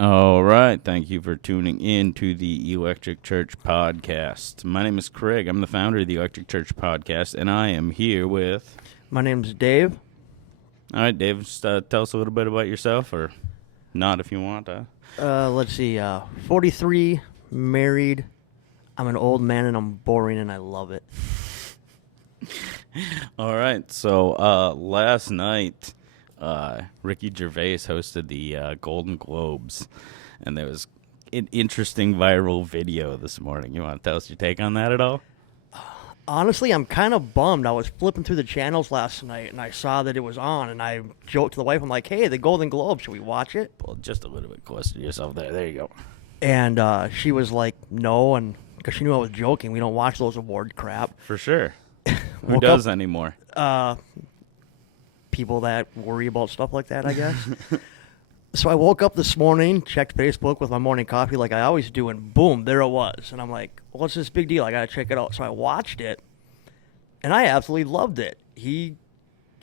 All right. Thank you for tuning in to the Electric Church Podcast. My name is Craig. I'm the founder of the Electric Church Podcast, and I am here with... My name's Dave. All right, Dave, just tell us a little bit about yourself, or not if you want. Let's see, 43, married. I'm an old man and I'm boring and I love it. All right. So last night, Ricky Gervais hosted the Golden Globes, and there was an interesting viral video this morning. You want to tell us your take on that at all? Honestly, I'm kind of bummed. I was flipping through the channels last night and I saw that it was on, and I joked to the wife, I'm like, hey, the Golden Globe, should we watch it? Pull just a little bit closer to yourself there. There you go. And she was like, no, and because she knew I was joking, we don't watch those award crap. For sure. Who Woke does up- anymore? People that worry about stuff like that, I guess. So I woke up this morning, checked Facebook with my morning coffee like I always do, and boom, there it was. And I'm like, what's this big deal? I got to check it out. So I watched it, and I absolutely loved it. He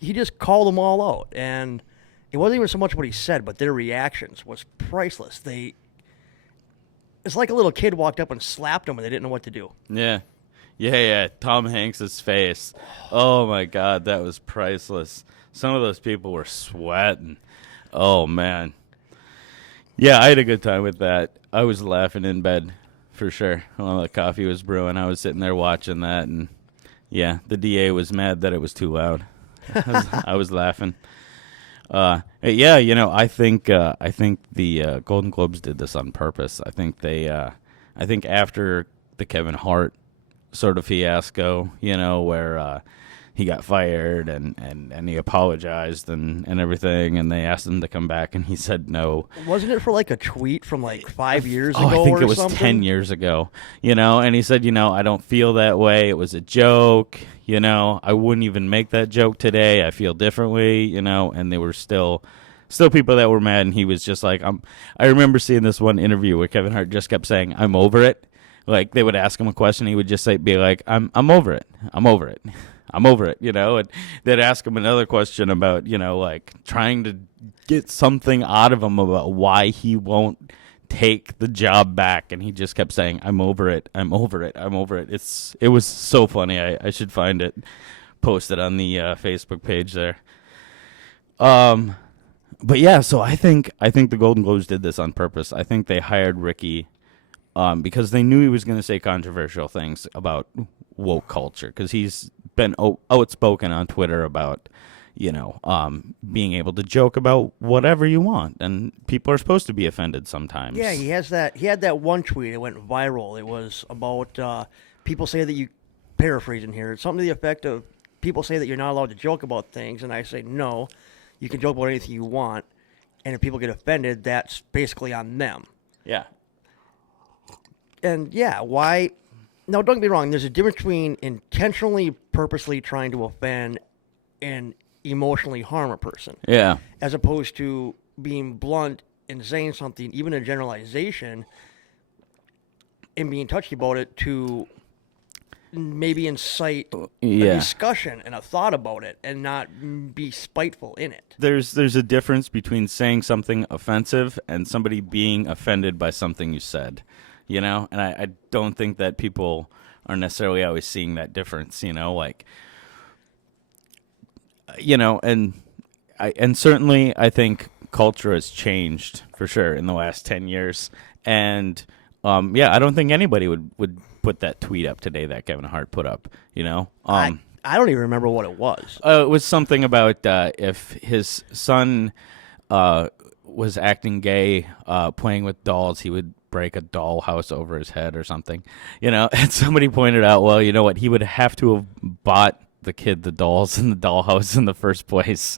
just called them all out. And it wasn't even so much what he said, but their reactions was priceless. It's like a little kid walked up and slapped them and they didn't know what to do. Yeah. Yeah. Tom Hanks's face. Oh, my God, that was priceless. Some of those people were sweating. Oh, man. Yeah, I had a good time with that. I was laughing in bed, for sure. While the coffee was brewing, I was sitting there watching that, and, yeah, the DA was mad that it was too loud. I was laughing. Yeah, I think the Golden Globes did this on purpose. I think after the Kevin Hart sort of fiasco, where he got fired and he apologized and everything, and they asked him to come back, and he said no. Wasn't it for like a tweet from like 5 years ago? I think or it was something? 10 years ago, and he said, I don't feel that way. It was a joke, I wouldn't even make that joke today. I feel differently, and they were still people that were mad, and he was just like, I remember seeing this one interview where Kevin Hart just kept saying, I'm over it. Like, they would ask him a question, he would just be like, I'm over it. I'm over it. I'm over it, and they'd ask him another question about, like trying to get something out of him about why he won't take the job back, and he just kept saying, I'm over it. I'm over it. I'm over it. It was so funny. I should find it, post it on the Facebook page there. But yeah, so I think the Golden Globes did this on purpose. I think they hired Ricky because they knew he was going to say controversial things about woke culture, because he's been outspoken on Twitter about, being able to joke about whatever you want, and people are supposed to be offended sometimes. Yeah, he had that one tweet. It went viral. It was about people say that you, paraphrasing here, it's something to the effect of people say that you're not allowed to joke about things, and I say no, you can joke about anything you want, and if people get offended, that's basically on them. Yeah. And yeah, why? Now, don't get me wrong. There's a difference between intentionally, purposely trying to offend and emotionally harm a person. Yeah. As opposed to being blunt and saying something, even a generalization, and being touchy about it to maybe incite a discussion and a thought about it, and not be spiteful in it. There's a difference between saying something offensive and somebody being offended by something you said. And I don't think that people are necessarily always seeing that difference, and certainly I think culture has changed for sure in the last 10 years. And, I don't think anybody would put that tweet up today that Kevin Hart put up, I don't even remember what it was. It was something about if his son was acting gay, playing with dolls, he would break a dollhouse over his head or something, and somebody pointed out, well, you know what, he would have to have bought the kid the dolls in the dollhouse in the first place.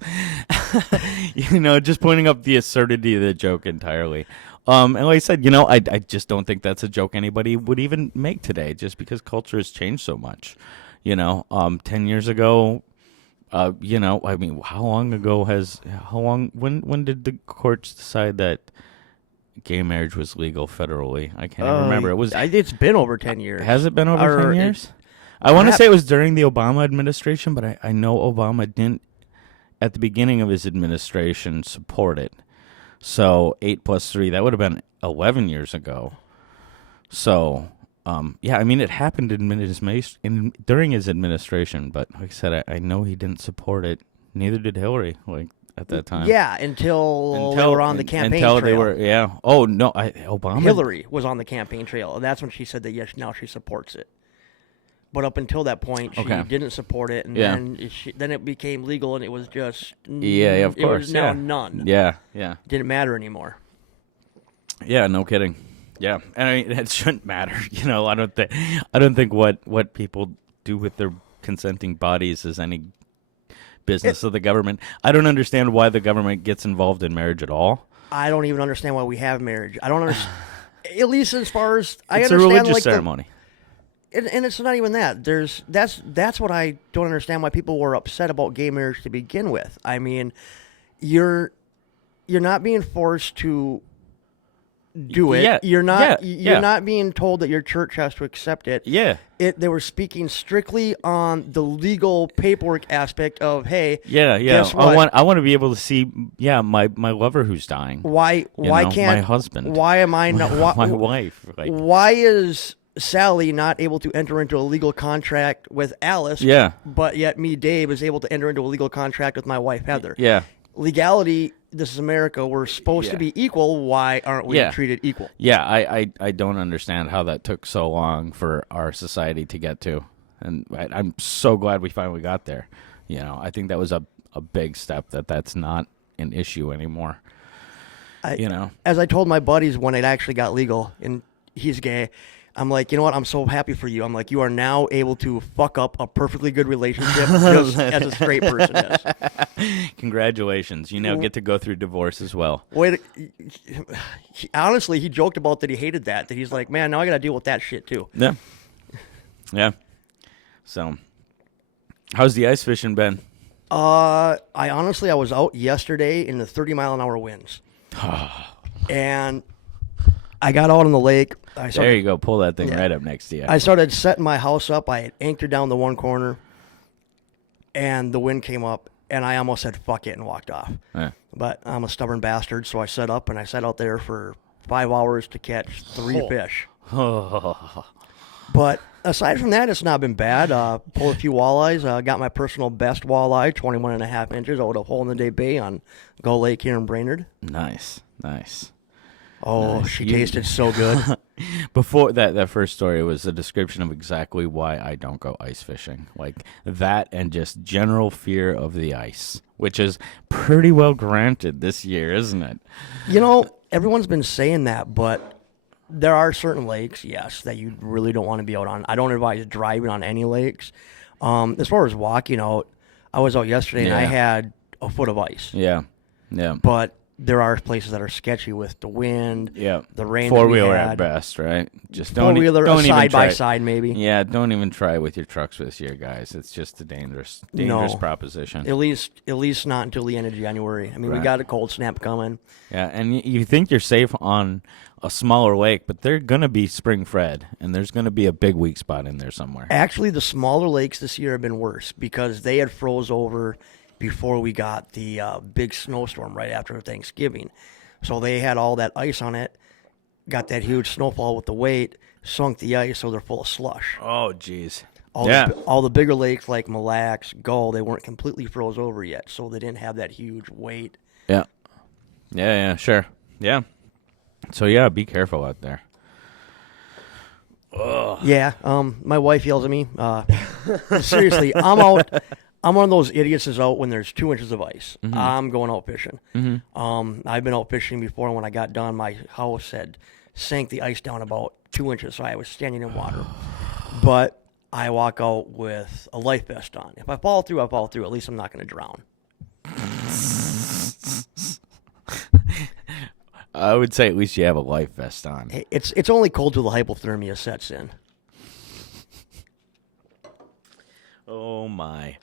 Just pointing up the absurdity of the joke entirely. And like I said, I just don't think that's a joke anybody would even make today, just because culture has changed so much. 10 years ago, how long ago when did the courts decide that gay marriage was legal federally? I can't even remember. It's been over 10 years. Has it been over 10 years? I want to say it was during the Obama administration, but I know Obama didn't, at the beginning of his administration, support it. So 8 plus 3, that would have been 11 years ago. So, yeah, I mean, it happened during his administration, but like I said, I know he didn't support it. Neither did Hillary, like, at that time. Yeah, until they were on the campaign trail. They were, yeah. Oh, no, Obama. Hillary was on the campaign trail, and that's when she said that, yes, now she supports it. But up until that point, she didn't support it, and then it became legal, and it was just... of course. It was now none. Yeah. Didn't matter anymore. Yeah, no kidding. Yeah, and I mean, it shouldn't matter. I don't think what people do with their consenting bodies is any business of the government. I don't understand why the government gets involved in marriage at all. I don't even understand why we have marriage. I don't understand. At least as far as I it's understand, a religious like ceremony. And it's not even that. That's what I don't understand why people were upset about gay marriage to begin with. I mean, you're not being forced to do it. Yeah. You're not being told that your church has to accept it. Yeah. They were speaking strictly on the legal paperwork aspect of, hey, yeah. Guess what? I want to be able to see my lover who's dying. Why can't my husband? Why am I not my wife? Like, why is Sally not able to enter into a legal contract with Alice? Yeah. But yet me, Dave, is able to enter into a legal contract with my wife, Heather. Yeah. Legality, this is America. We're supposed to be equal. Why aren't we treated equal? Yeah, I don't understand how that took so long for our society to get to. And I'm so glad we finally got there. I think that was a big step that's not an issue anymore. As I told my buddies when it actually got legal, and he's gay, I'm like, you know what? I'm so happy for you. I'm like, you are now able to fuck up a perfectly good relationship just as a straight person is. Congratulations. You now get to go through divorce as well. Honestly, he joked about that he hated that he's like, man, now I got to deal with that shit too. Yeah. So, how's the ice fishing been? I was out yesterday in the 30-mile-an-hour winds. And I got out on the lake. There you go. Pull that thing right up next to you. I started setting my house up. I had anchored down the one corner, and the wind came up, and I almost said, fuck it, and walked off. Yeah. But I'm a stubborn bastard, so I set up, and I sat out there for 5 hours to catch 3 fish. But aside from that, it's not been bad. Pulled a few walleyes. Got my personal best walleye, 21.5 inches, out of Hole in the Day Bay on Gull Lake here in Brainerd. Nice. Oh, she tasted so good. Before that first story was a description of exactly why I don't go ice fishing. Like that and just general fear of the ice, which is pretty well granted this year, isn't it? Everyone's been saying that, but there are certain lakes, yes, that you really don't want to be out on. I don't advise driving on any lakes. As far as walking out, I was out yesterday and I had a foot of ice. Yeah. But there are places that are sketchy with the wind, the rain. 4-wheeler at best, right? Just don't four-wheeler, don't even side try. by side, maybe. Yeah, don't even try with your trucks this year, guys. It's just a dangerous proposition. At least not until the end of January. I mean, we got a cold snap coming. Yeah, and you think you're safe on a smaller lake, but they're gonna be spring fed, and there's gonna be a big weak spot in there somewhere. Actually, the smaller lakes this year have been worse because they had froze over before we got the big snowstorm right after Thanksgiving. So they had all that ice on it, got that huge snowfall with the weight, sunk the ice, so they're full of slush. Oh, jeez. All the bigger lakes like Mille Lacs, Gull, they weren't completely froze over yet, so they didn't have that huge weight. Yeah, sure. Yeah. So, be careful out there. Ugh. Yeah, my wife yells at me. Seriously, I'm out. I'm one of those idiots that's out when there's 2 inches of ice. Mm-hmm. I'm going out fishing. Mm-hmm. I've been out fishing before, and when I got done, my house had sank the ice down about 2 inches, so I was standing in water. But I walk out with a life vest on. If I fall through, I fall through. At least I'm not going to drown. I would say at least you have a life vest on. It's only cold till the hypothermia sets in. Oh, my.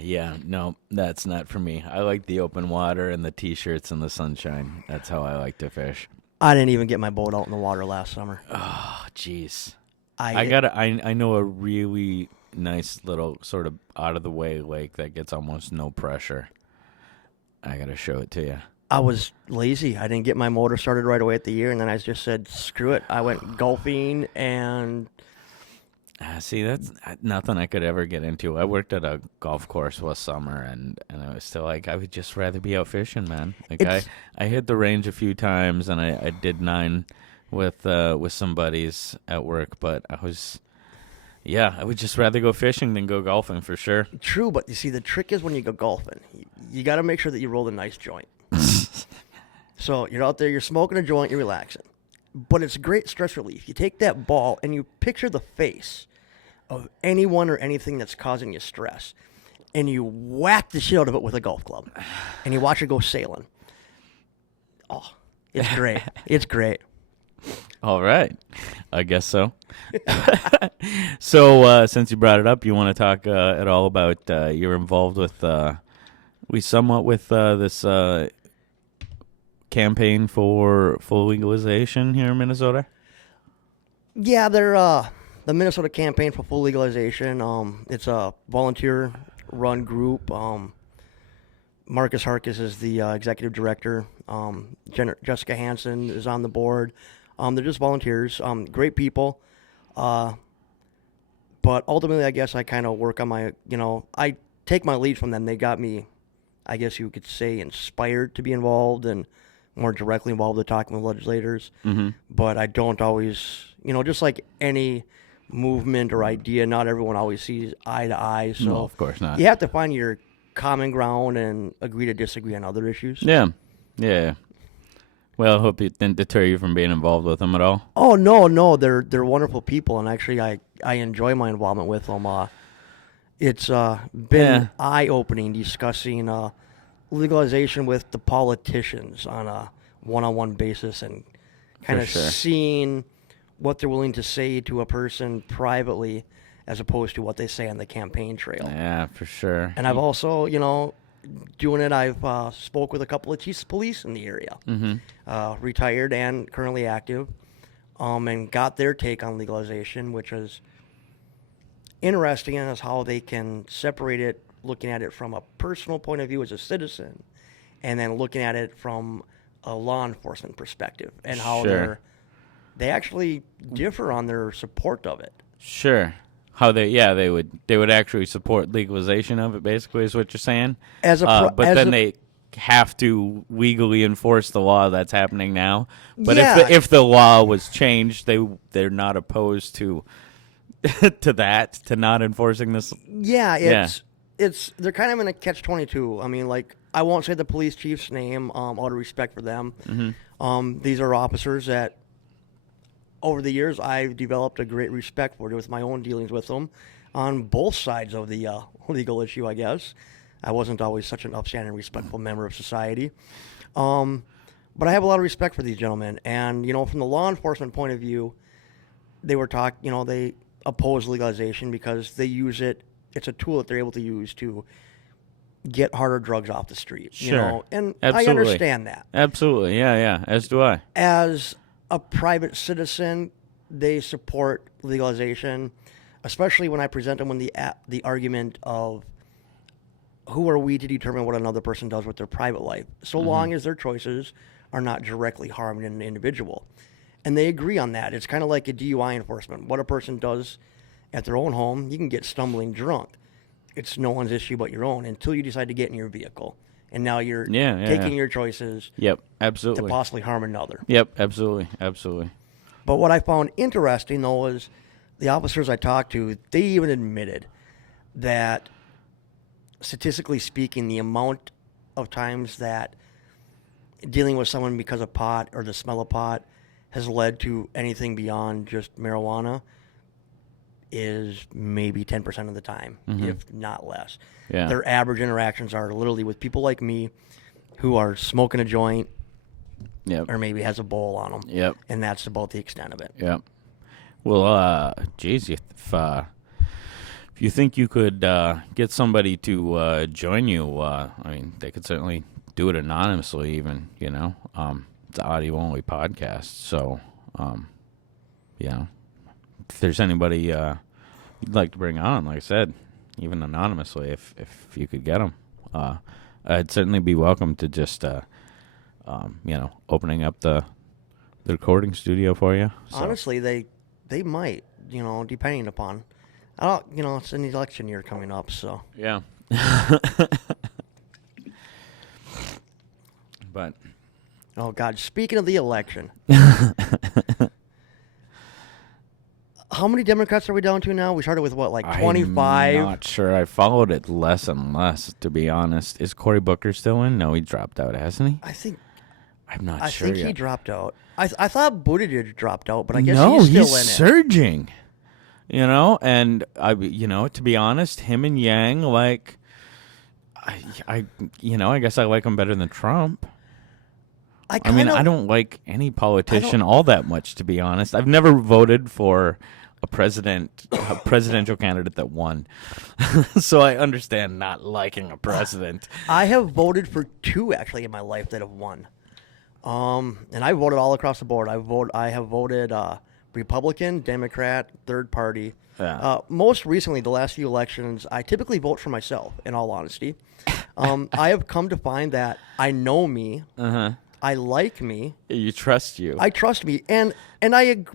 Yeah, no, that's not for me. I like the open water and the T-shirts and the sunshine. That's how I like to fish. I didn't even get my boat out in the water last summer. Oh, jeez. I know a really nice little sort of out-of-the-way lake that gets almost no pressure. I got to show it to you. I was lazy. I didn't get my motor started right away at the year, and then I just said, screw it. I went golfing, and See, that's nothing I could ever get into. I worked at a golf course last summer, and I was still like, I would just rather be out fishing, man. Like I hit the range a few times, and I did 9 with some buddies at work, but I would just rather go fishing than go golfing for sure. true, but you see, the trick is when you go golfing, you got to make sure that you roll a nice joint. So you're out there, you're smoking a joint, you're relaxing. But it's great stress relief. You take that ball and you picture the face of anyone or anything that's causing you stress, and you whack the shit out of it with a golf club, and you watch it go sailing. Oh, it's great. It's great. All right. I guess so. So since you brought it up, you want to talk at all about you're involved with this campaign for full legalization here in Minnesota? Yeah, they're the Minnesota Campaign for Full Legalization. It's a volunteer-run group. Marcus Harkis is the executive director. Jessica Hansen is on the board. They're just volunteers. Great people. But ultimately, I guess I kind of work on my, I take my lead from them. They got me, I guess you could say, inspired to be involved and more directly involved with talking with legislators. Mm-hmm. But I don't always, just like any movement or idea, not everyone always sees eye to eye. So No, of course not. you have to find your common ground and agree to disagree on other issues. Yeah. Well, I hope it didn't deter you from being involved with them at all. Oh, no, they're wonderful people, and actually I enjoy my involvement with them. It's been eye-opening discussing legalization with the politicians on a one-on-one basis and kind of seeing what they're willing to say to a person privately as opposed to what they say on the campaign trail. Yeah, for sure. And I've also, doing it, I've spoke with a couple of chiefs of police in the area, retired and currently active, and got their take on legalization, which is interesting as how they can separate it, looking at it from a personal point of view as a citizen, and then looking at it from a law enforcement perspective, and how they actually differ on their support of it. Sure. How they would actually support legalization of it, basically, is what you're saying. They have to legally enforce the law that's happening now. But if the law was changed, they're not opposed to to not enforcing this. Yeah, it's they're kind of in a catch-22. I mean, like, I won't say the police chief's name out of respect for them. Mm-hmm. These are officers that over the years I've developed a great respect for with my own dealings with them on both sides of the legal issue, I guess. I wasn't always such an upstanding, respectful member of society. But I have a lot of respect for these gentlemen. And, from the law enforcement point of view, they oppose legalization because they use it. It's a tool that they're able to use to get harder drugs off the street. Sure. And Absolutely. I understand that. Absolutely. Yeah. As do I. As a private citizen, they support legalization, especially when I present them with the argument of who are we to determine what another person does with their private life, so long as their choices are not directly harming an individual. And they agree on that. It's kind of like a DUI enforcement. What a person does at their own home, you can get stumbling drunk. It's no one's issue but your own until you decide to get in your vehicle. And now you're taking your choices absolutely. to possibly harm another. Yep, absolutely. But what I found interesting, though, was the officers I talked to, they even admitted that, statistically speaking, the amount of times that dealing with someone because of pot or the smell of pot has led to anything beyond just marijuana is maybe 10% of the time, if not less. Yeah. Their average interactions are literally with people like me who are smoking a joint or maybe has a bowl on them. Yep. And that's about the extent of it. Yep. Well, geez, if you think you could get somebody to join you, I mean, they could certainly do it anonymously even, It's an audio-only podcast, so, if there's anybody you'd like to bring on, like I said, even anonymously, if you could get them, I'd certainly be welcome to just opening up the recording studio for you. So. Honestly, they might, depending upon. I don't, it's an election year coming up, so. Yeah. But. Oh, God. Speaking of the election. How many Democrats are we down to now? We started with, 25? I'm not sure. I followed it less and less, to be honest. Is Cory Booker still in? No, he dropped out, hasn't he? I'm not sure I think yet. he dropped out. I thought Buttigieg dropped out, but I guess No, he's still he's in it. surging. And to be honest, him and Yang, I guess I like him better than Trump. I don't like any politician all that much, to be honest. I've never voted for a presidential candidate that won. So I understand not liking a president. I have voted for 2 actually in my life that have won. And I voted all across the board. I have voted Republican, Democrat, third party. Yeah. Most recently, the last few elections, I typically vote for myself, in all honesty. I have come to find that I know me. Uh-huh. I like me. You trust you. I trust me. And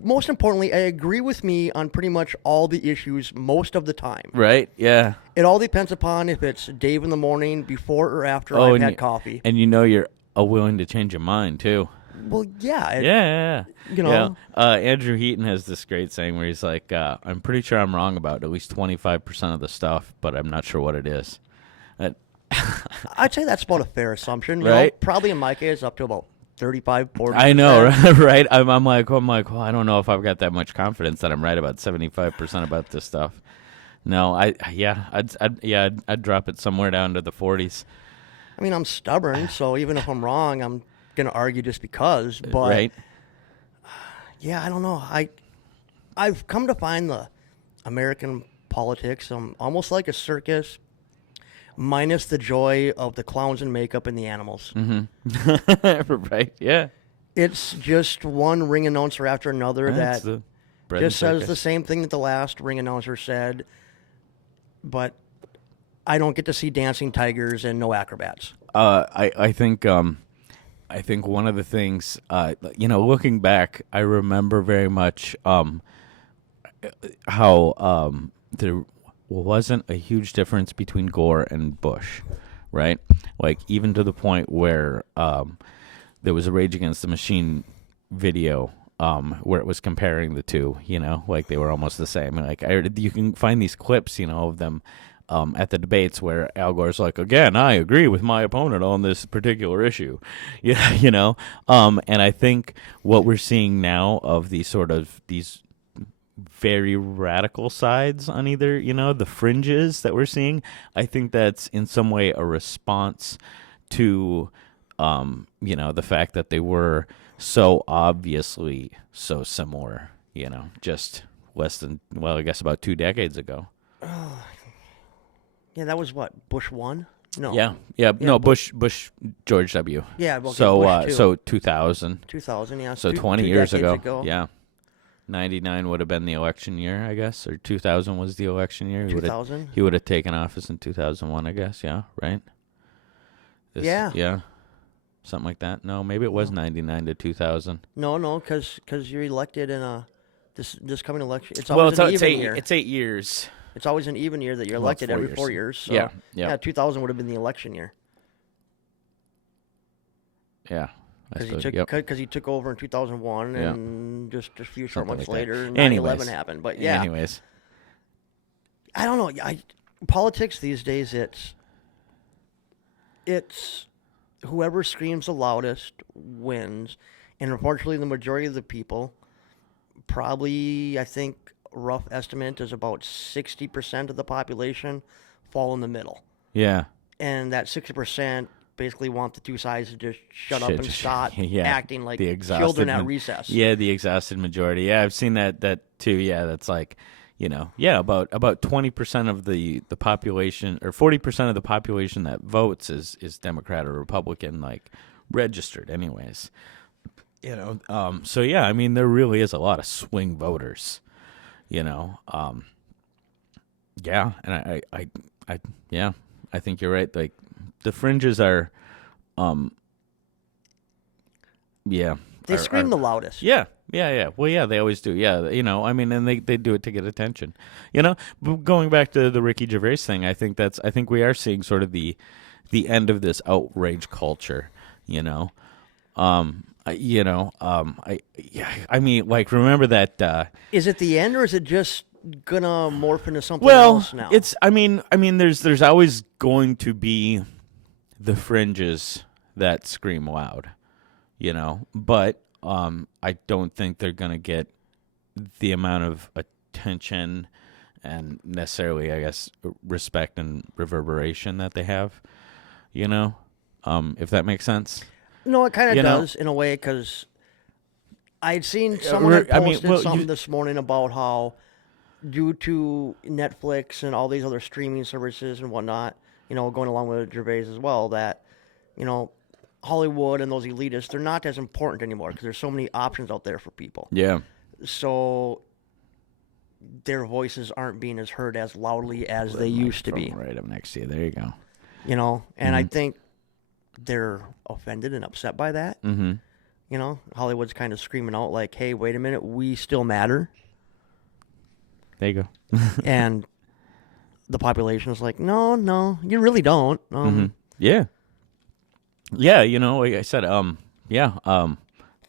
most importantly, I agree with me on pretty much all the issues most of the time. Right? Yeah. It all depends upon if it's Dave in the morning, before or after I've had coffee. And you're willing to change your mind, too. Well, yeah. Yeah. Yeah. Andrew Heaton has this great saying where he's like, I'm pretty sure I'm wrong about at least 25% of the stuff, but I'm not sure what it is. I'd say that's about a fair assumption. Right? Probably in my case, up to about 35, 40%. I know, right? I'm like, well, I don't know if I've got that much confidence that I'm right about 75% about this stuff. No, I'd drop it somewhere down to the 40s. I mean, I'm stubborn, so even if I'm wrong, I'm gonna argue just because. But right? Yeah, I don't know. I've come to find the American politics almost like a circus, minus the joy of the clowns and makeup and the animals. Mm-hmm. Right? Yeah. It's just one ring announcer after another that just says the same thing that the last ring announcer said, but I don't get to see dancing tigers and no acrobats. I think one of the things, looking back, I remember very much how there wasn't a huge difference between Gore and Bush, right? Like, even to the point where there was a Rage Against the Machine video where it was comparing the two, like they were almost the same. Like, you can find these clips, of them at the debates where Al Gore's like, again, I agree with my opponent on this particular issue, and I think what we're seeing now of these very radical sides on either, the fringes that we're seeing, I think that's in some way a response to, the fact that they were so obviously so similar, just less than, I guess about 2 decades ago. Yeah, that was what, Bush 1? No. Yeah. No, Bush, George W. Yeah, okay, so Bush 2. So 2000. 2000, yeah. So 20 years ago. Yeah. 99 would have been the election year, I guess, or 2000 was the election year. 2000? He would have taken office in 2001, I guess, yeah, right? Yeah. Yeah. Something like that. No, maybe it was 99 to 2000. No, because you're elected in this coming election. It's always an even year. It's 8 years. It's always an even year that you're elected every 4 years. So, yeah. 2000 would have been the election year. Yeah. Because he took over in 2001, and just a few short months later, 9/11 happened. But yeah. Anyways. I don't know. Politics these days, it's whoever screams the loudest wins. And unfortunately, the majority of the people, probably, I think, rough estimate is about 60% of the population fall in the middle. Yeah. And that 60% basically want the two sides to just shut up and stop acting like children at recess. Yeah, the exhausted majority. Yeah, I've seen that too. Yeah, that's like, about 20% of the population, or 40% of the population that votes is Democrat or Republican, like registered anyways. So yeah, I mean, there really is a lot of swing voters. Yeah, and I think you're right. Like, the fringes are, Yeah. They scream the loudest. Yeah. Well, yeah, they always do. Yeah, I mean, and they do it to get attention. But going back to the Ricky Gervais thing, I think we are seeing sort of the end of this outrage culture. I mean, like, remember that. Is it the end, or is it just gonna morph into something Well, else now? I mean, there's always going to be the fringes that scream loud, but I don't think they're gonna get the amount of attention and necessarily, I guess, respect and reverberation that they have, if that makes sense. No, it kind of does in a way, because I'd seen someone had posted something this morning about how, due to Netflix and all these other streaming services and whatnot, going along with Gervais as well, that, Hollywood and those elitists, they're not as important anymore because there's so many options out there for people. Yeah. So their voices aren't being as heard as loudly as they used to be. Right up next to you. There you go. And I think they're offended and upset by that. Mm-hmm. Hollywood's kind of screaming out like, hey, wait a minute, we still matter. There you go. And the population is like, no, you really don't. Yeah. Yeah, like I said,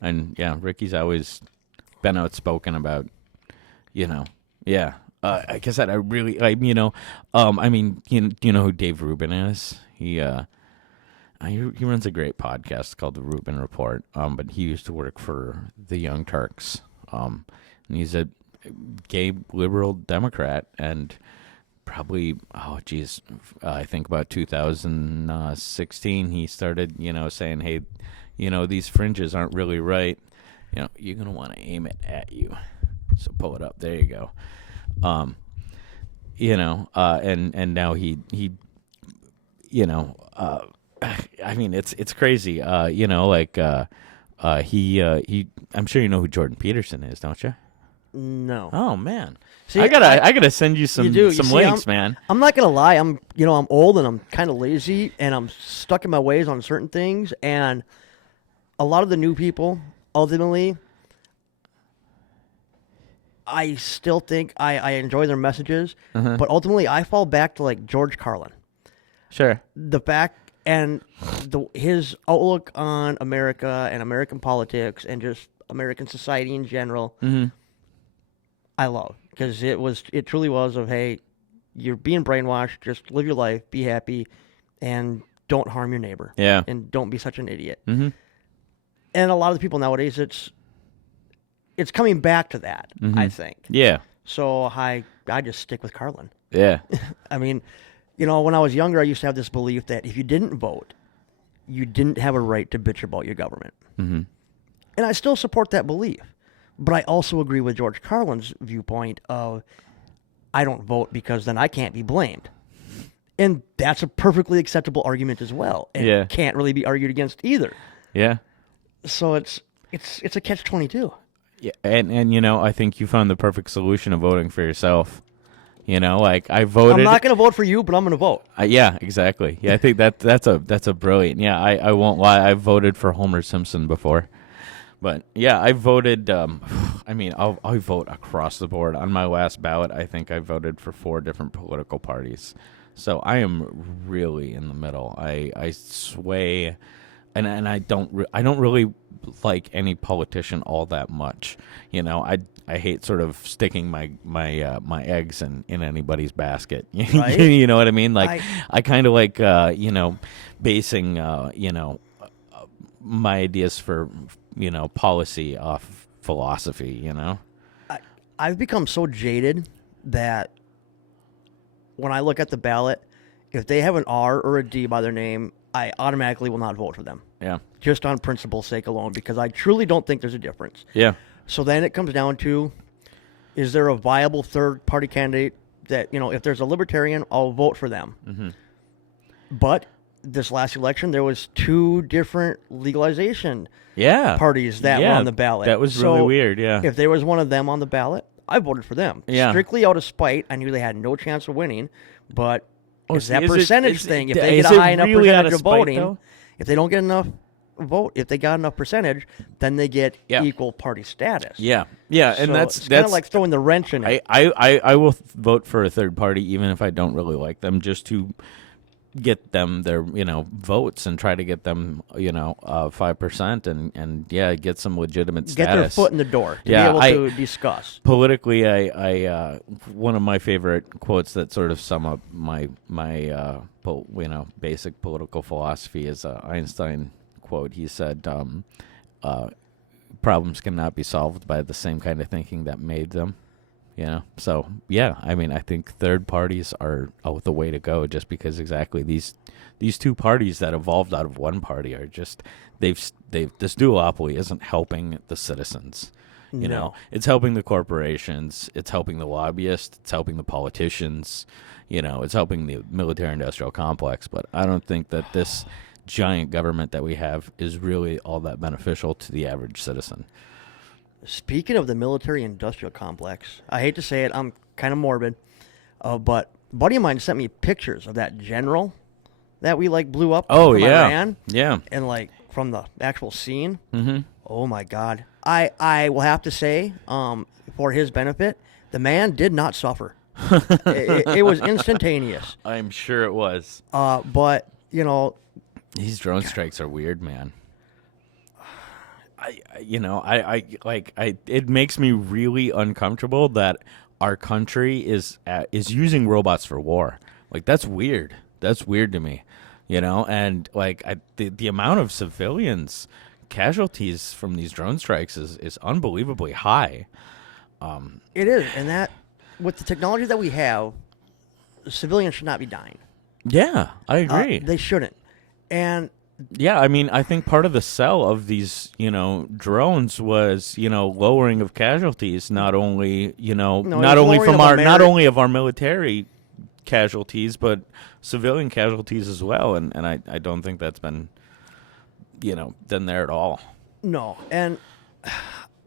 and Ricky's always been outspoken about, like I said, I mean, you know who Dave Rubin is? He runs a great podcast called The Rubin Report, but he used to work for the Young Turks, and he's a gay liberal Democrat, and probably, I think about 2016, he started, saying, hey, these fringes aren't really right. You're going to want to aim it at you. So pull it up. There you go. And now he I mean, it's crazy. I'm sure you know who Jordan Peterson is, don't you? No. Oh man. See, I gotta send you some links, man. I'm not gonna lie. I'm old and I'm kind of lazy and I'm stuck in my ways on certain things. And a lot of the new people, ultimately, I still think I enjoy their messages, but ultimately I fall back to like George Carlin. Sure. The fact and his outlook on America and American politics and just American society in general. I love, because it truly was of, hey, you're being brainwashed, just live your life, be happy, and don't harm your neighbor. Yeah. And don't be such an idiot. And a lot of the people nowadays, it's coming back to that, I think. Yeah. So I just stick with Carlin. Yeah. I mean, when I was younger, I used to have this belief that if you didn't vote, you didn't have a right to bitch about your government. And I still support that belief. But I also agree with George Carlin's viewpoint of, I don't vote because then I can't be blamed. And that's a perfectly acceptable argument as well. And can't really be argued against either. Yeah. So it's a catch-22. Yeah, and I think you found the perfect solution of voting for yourself. Like I voted. I'm not going to vote for you, but I'm going to vote. Yeah, exactly. Yeah, I think that's a brilliant. Yeah, I won't lie. I voted for Homer Simpson before. But yeah, I voted. I mean, I vote across the board. On my last ballot, I think I voted for 4 different political parties. So I am really in the middle. I sway, and I don't really like any politician all that much. I hate sort of sticking my eggs in anybody's basket. Right? You know what I mean? Like I kind of like basing my ideas for policy off philosophy, I've become so jaded that when I look at the ballot, if they have an R or a D by their name, I automatically will not vote for them. Yeah. Just on principle's sake alone, because I truly don't think there's a difference. Yeah. So then it comes down to, is there a viable third-party candidate that, if there's a libertarian, I'll vote for them. But this last election, there was 2 different legalization parties that were on the ballot. That was really weird, yeah. If there was one of them on the ballot, I voted for them. Yeah. Strictly out of spite. I knew they had no chance of winning, but it's that percentage thing. If they is get a high it enough really out percentage of of spite, voting, though? if they don't get enough vote, if they got enough percentage, then they get Yeah. equal party status. Yeah, and So that's it's kind of like throwing the wrench in it. I will vote for a third party even if I don't really like them, just to get them their votes and try to get them 5% and get some legitimate status. Get their foot in the door to Yeah, be able to discuss. Politically, I one of my favorite quotes that sort of sum up my basic political philosophy is an Einstein quote. He said, "Problems cannot be solved by the same kind of thinking that made them." So I mean, I think third parties are the way to go, just because exactly these two parties that evolved out of one party are just this duopoly isn't helping the citizens. No. It's helping the corporations, it's helping the lobbyists, it's helping the politicians, it's helping the military-industrial complex. But I don't think that this giant government that we have is really all that beneficial to the average citizen. Speaking of the military-industrial complex, I hate to say it, I'm kind of morbid, but a buddy of mine sent me pictures of that general that we blew up Oh, from yeah. Iran. Yeah. And from the actual scene. Mm-hmm. Oh my God. I will have to say, for his benefit, the man did not suffer. It was instantaneous. I'm sure it was. But, These drone strikes are weird, man. It makes me really uncomfortable that our country is using robots for war. That's weird. That's weird to me, and the amount of civilians casualties from these drone strikes is unbelievably high. It is, and that with the technology that we have, civilians should not be dying. Yeah, I agree. They shouldn't. And yeah, I mean, I think part of the sell of these, drones was, lowering of casualties, not only, not only of our military casualties, but civilian casualties as well. And I don't think that's been, done there at all. No. And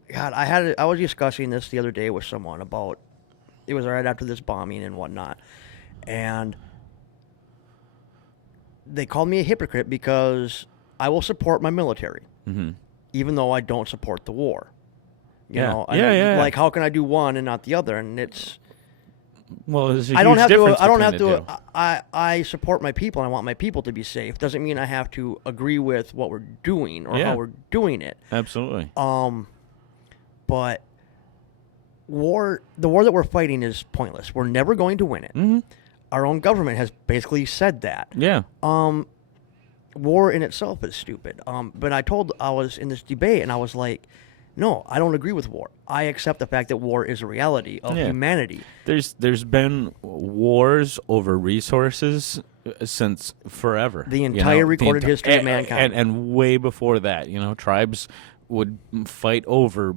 God, I was discussing this the other day with someone about, it was right after this bombing and whatnot. And they called me a hypocrite because I will support my military, even though I don't support the war. You know, how can I do one and not the other? And it's there's a I don't huge have to. difference I don't between have the to. two. I support my people and I want my people to be safe. Doesn't mean I have to agree with what we're doing or how we're doing it. Absolutely. But the war that we're fighting is pointless. We're never going to win it. Mm-hmm. Our own government has basically said that. Yeah. War in itself is stupid. But I was in this debate and I was like, no, I don't agree with war. I accept the fact that war is a reality of humanity. There's been wars over resources since forever. The entire recorded history of mankind. And way before that, tribes would fight over,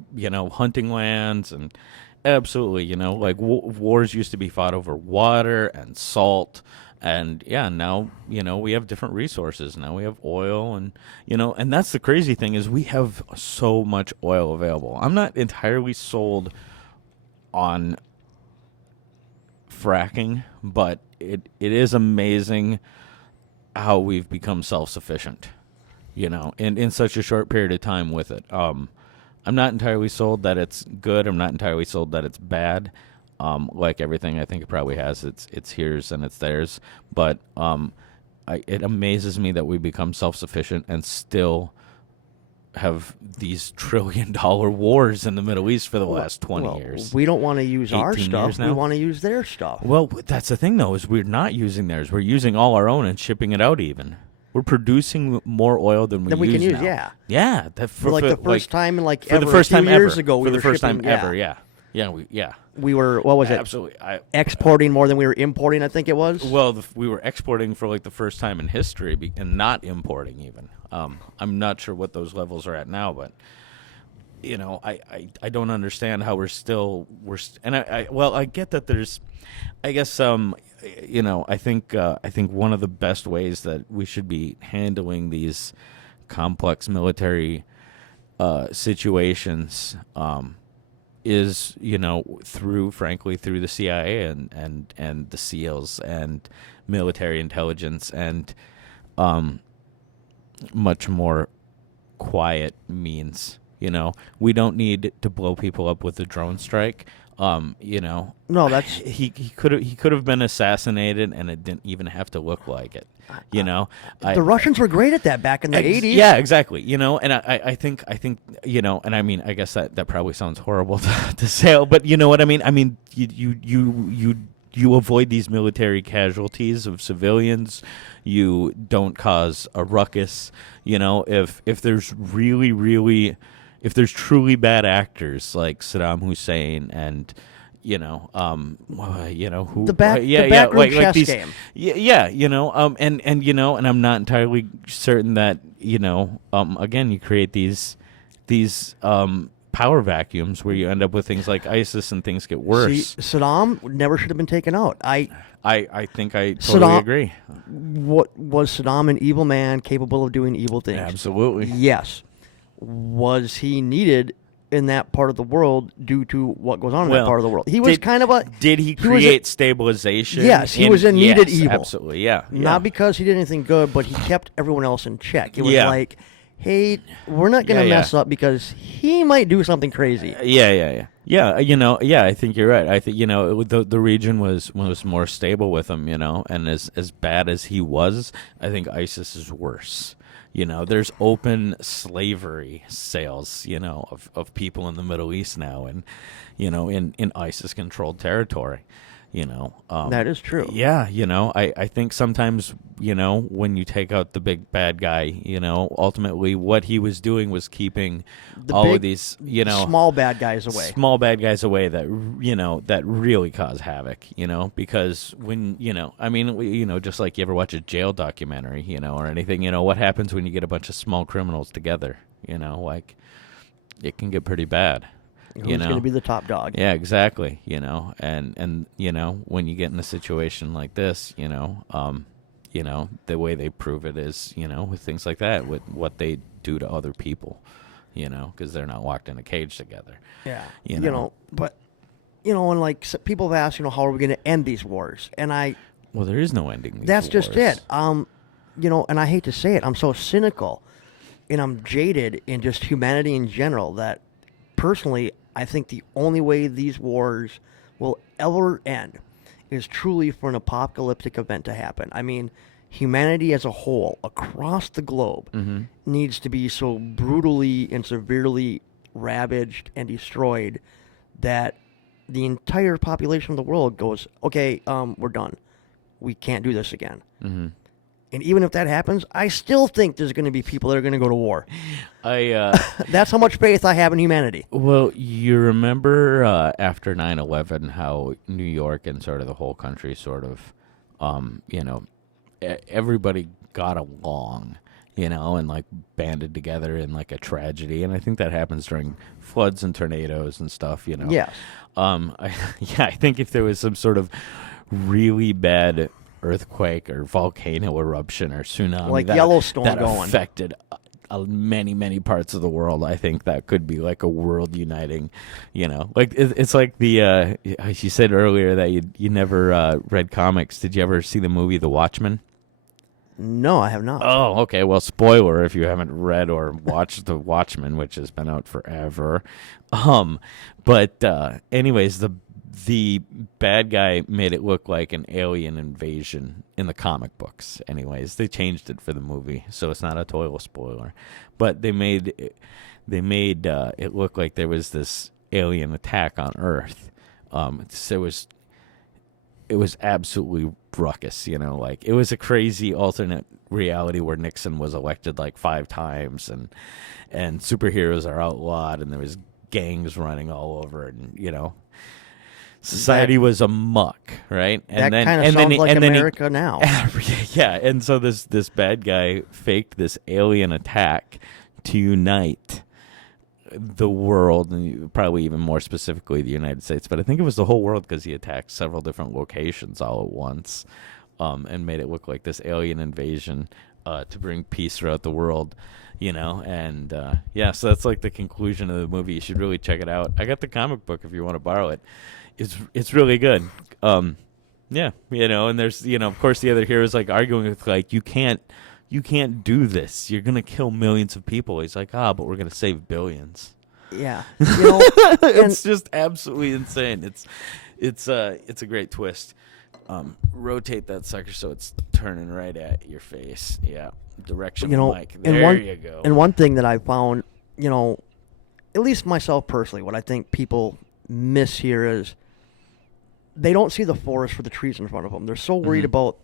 hunting lands and absolutely, wars used to be fought over water and salt. And now, we have different resources. Now we have oil and that's the crazy thing is we have so much oil available. I'm not entirely sold on fracking, but it is amazing how we've become self-sufficient, in such a short period of time with it. I'm not entirely sold that it's good. I'm not entirely sold that it's bad. Like everything, I think it probably has its here's and its theirs. But it amazes me that we become self-sufficient and still have these $1 trillion wars in the Middle East for the last 20 years. We don't want to use our stuff. We now. want to use their stuff. Well, that's the thing, though, is we're not using theirs. We're using all our own and shipping it out even. We're producing more oil than we can use now. Yeah. Yeah. For the first time in for the first time years ever. ago, for we the were first shipping, time ever, yeah. We were, what was it? Absolutely. Exporting more than we were importing, I think it was. Well, we were exporting for the first time in history and not importing even. I'm not sure what those levels are at now, but I don't understand how I get that there's, I guess I think one of the best ways that we should be handling these complex military situations is through the CIA and the SEALs and military intelligence and much more quiet means. We don't need to blow people up with a drone strike. No, that's he could have been assassinated, and it didn't even have to look like it. the Russians were great at that back in the 80s. Yeah, exactly. And I think and I mean, I guess that probably sounds horrible to say, but you know what I mean. I mean, you avoid these military casualties of civilians. You don't cause a ruckus. If there's if there's truly bad actors like Saddam Hussein and who The backroom chess these, game. and I'm not entirely certain that again, you create these power vacuums where you end up with things like ISIS and things get worse. See, Saddam never should have been taken out. I think I totally agree. What was Saddam an evil man capable of doing evil things? Absolutely. Yes. Was he needed in that part of the world due to what goes on in that part of the world? He was kind of a... Did he create stabilization? Yes, he was a needed evil. Absolutely, yeah. Not because he did anything good, but he kept everyone else in check. It was like, hey, we're not going to mess up because he might do something crazy. Yeah, I think you're right. I think, the region was more stable with him, and as bad as he was, I think ISIS is worse. There's open slavery sales, of people in the Middle East now, and in ISIS-controlled territory. That is true. Yeah, I think sometimes, when you take out the big bad guy, ultimately what he was doing was keeping of these, small bad guys away. Small bad guys away that, that really cause havoc, because when, just like you ever watch a jail documentary, or anything, what happens when you get a bunch of small criminals together, like it can get pretty bad. Who's going to be the top dog? Yeah, exactly. And when you get in a situation like this, the way they prove it is, with things like that, with what they do to other people, because they're not locked in a cage together. Yeah. But and like people have asked, how are we going to end these wars? And well, there is no ending. That's just it. And I hate to say it, I'm so cynical, and I'm jaded in just humanity in general that personally, I think the only way these wars will ever end is truly for an apocalyptic event to happen. I mean, humanity as a whole, across the globe, needs to be so brutally and severely ravaged and destroyed that the entire population of the world goes, okay, we're done. We can't do this again. Mm-hmm. And even if that happens, I still think there's going to be people that are going to go to war. That's how much faith I have in humanity. Well, you remember after 9/11 how New York and sort of the whole country sort of, everybody got along, and like banded together in like a tragedy. And I think that happens during floods and tornadoes and stuff, Yes. I think if there was some sort of really bad earthquake or volcano eruption or tsunami like Yellowstone that going affected many parts of the world, I think that could be like a world uniting, like it's like the you said earlier that you never read comics. Did you ever see the movie The Watchmen? No, I have not. Oh, okay. Well, spoiler if you haven't read or watched The Watchmen, which has been out forever. But anyways, the bad guy made it look like an alien invasion in the comic books. Anyways, they changed it for the movie, so it's not a total spoiler. But they made it look like there was this alien attack on Earth. So it was absolutely ruckus, like it was a crazy alternate reality where Nixon was elected like 5 times, and superheroes are outlawed, and there was gangs running all over, and society was amuck, right? And that kind of sounds like America now. Yeah, and so this bad guy faked this alien attack to unite the world, and probably even more specifically the United States. But I think it was the whole world because he attacked several different locations all at once, and made it look like this alien invasion to bring peace throughout the world. And so that's like the conclusion of the movie. You should really check it out. I got the comic book if you want to borrow it. It's really good. And there's of course the other heroes like arguing with like you can't you can't do this. You're going to kill millions of people. He's like, but we're going to save billions. Yeah. It's just absolutely insane. It's a great twist. Rotate that sucker so it's turning right at your face. Yeah. Direction mic. There you go. And one thing that I found, at least myself personally, what I think people miss here is they don't see the forest for the trees in front of them. They're so worried about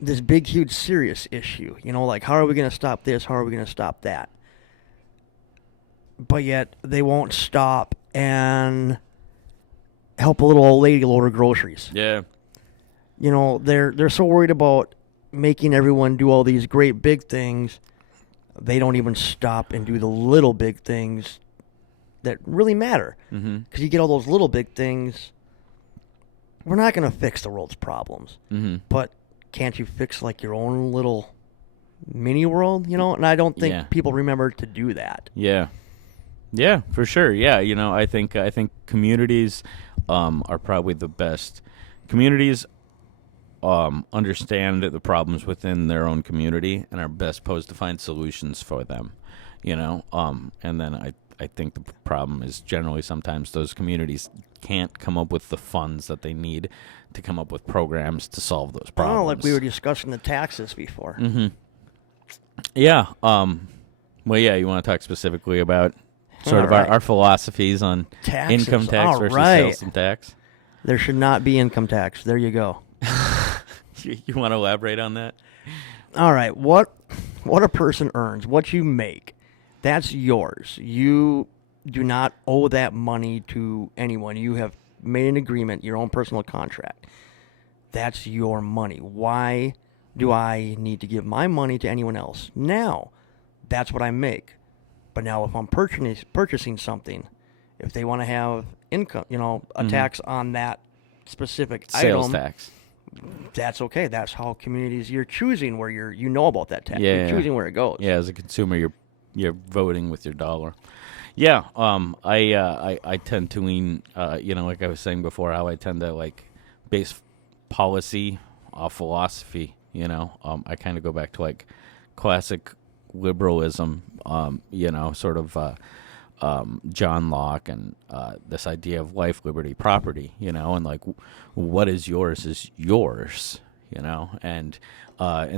this big, huge, serious issue. Like, how are we going to stop this? How are we going to stop that? But yet they won't stop and help a little old lady load her groceries. Yeah. They're so worried about making everyone do all these great big things, they don't even stop and do the little big things that really matter. Because you get all those little big things, we're not going to fix the world's problems. But can't you fix like your own little mini world? And I don't think people remember to do that. Yeah, for sure. Yeah, I think communities are probably the best. Communities understand the problems within their own community and are best posed to find solutions for them. And then I think the problem is generally sometimes those communities can't come up with the funds that they need to come up with programs to solve those problems. Like we were discussing the taxes before. Yeah. Well, yeah, you want to talk specifically about sort of our philosophies on taxes. Income tax versus sales and tax? There should not be income tax. There you go. You want to elaborate on that? All right. What a person earns, what you make, that's yours. You do not owe that money to anyone. You have made an agreement, your own personal contract. That's your money. Why do I need to give my money to anyone else? Now, that's what I make. But now if I'm purchasing something, if they want to have income, a tax on that specific sales item, tax, that's okay. That's how communities, you're choosing where you know about that tax. Yeah, you're choosing where it goes. Yeah, as a consumer, you're voting with your dollar. Yeah, I tend to lean, like I was saying before, how I tend to base policy off philosophy. I kind of go back to classic liberalism, sort of John Locke and this idea of life, liberty, property, and what is yours, and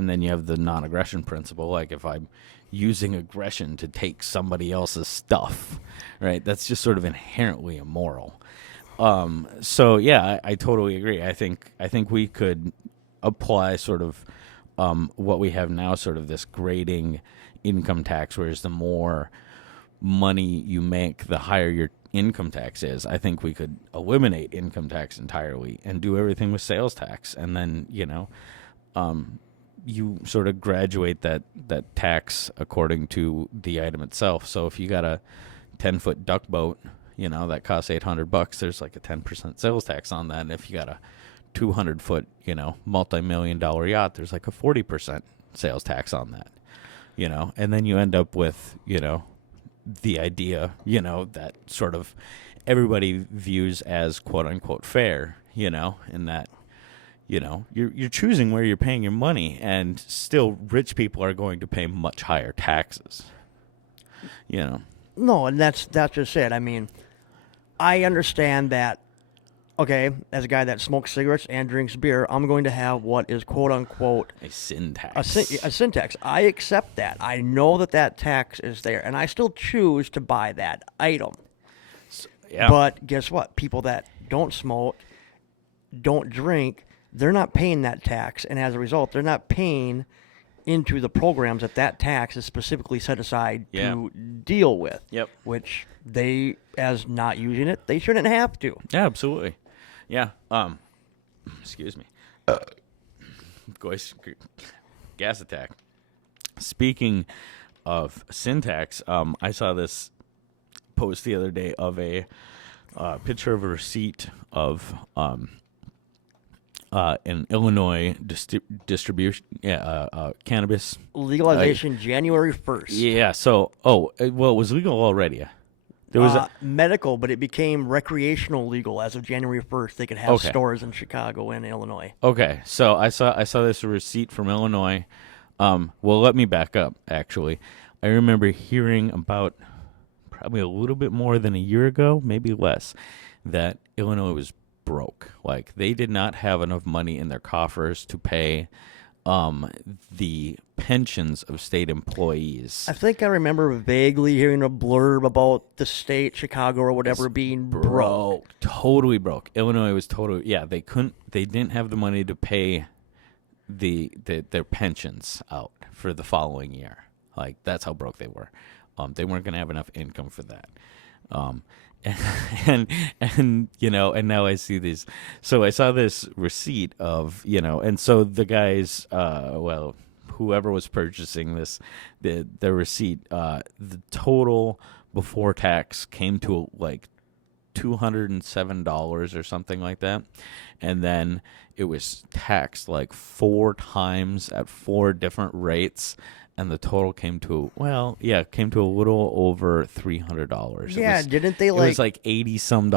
then you have the non-aggression principle. If I'm using aggression to take somebody else's stuff, right, that's just sort of inherently immoral. So yeah, I totally agree. I think we could apply sort of what we have now, sort of this grading income tax, whereas the more money you make, the higher your income tax is. I think we could eliminate income tax entirely and do everything with sales tax, and then you sort of graduate that tax according to the item itself. So if you got a 10-foot duck boat, that costs $800, there's a 10% sales tax on that. And if you got a 200-foot, multi-million-dollar yacht, there's a 40% sales tax on that. And then you end up with, the idea, that sort of everybody views as quote unquote fair, and that, you're choosing where you're paying your money, and still rich people are going to pay much higher taxes, No, and that's just it. I mean, I understand that. Okay, as a guy that smokes cigarettes and drinks beer, I'm going to have what is quote-unquote a sin tax. A sin tax. I accept that. I know that tax is there, and I still choose to buy that item. Yeah. But guess what? People that don't smoke, don't drink, they're not paying that tax, and as a result, they're not paying into the programs that tax is specifically set aside to deal with. Yep. Which they, as not using it, they shouldn't have to. Yeah, absolutely. Yeah. Excuse me. Gas attack. Speaking of sin tax, I saw this post the other day of a picture of a receipt of an Illinois distribution cannabis Legalization January 1st. Yeah. So, it was legal already. There was medical, but it became recreational legal as of January 1st. They could have stores in Chicago and Illinois. Okay, so I saw this receipt from Illinois Well, let me back up, actually. I remember hearing about probably a little bit more than a year ago, maybe less, that Illinois was broke. Like, they did not have enough money in their coffers to pay the pensions of state employees. I think I remember vaguely hearing a blurb about the state, Chicago or whatever, being broke. Totally broke. Illinois was totally, they didn't have the money to pay their pensions out for the following year. Like, that's how broke they were. They weren't going to have enough income for that. And now I see these. So I saw this receipt of, and so the guys, whoever was purchasing this, the receipt, the total before tax came to like $207 or something like that. And then it was taxed like 4 times at 4 different rates. And the total came to a little over $300. Yeah, didn't they It was like $80-some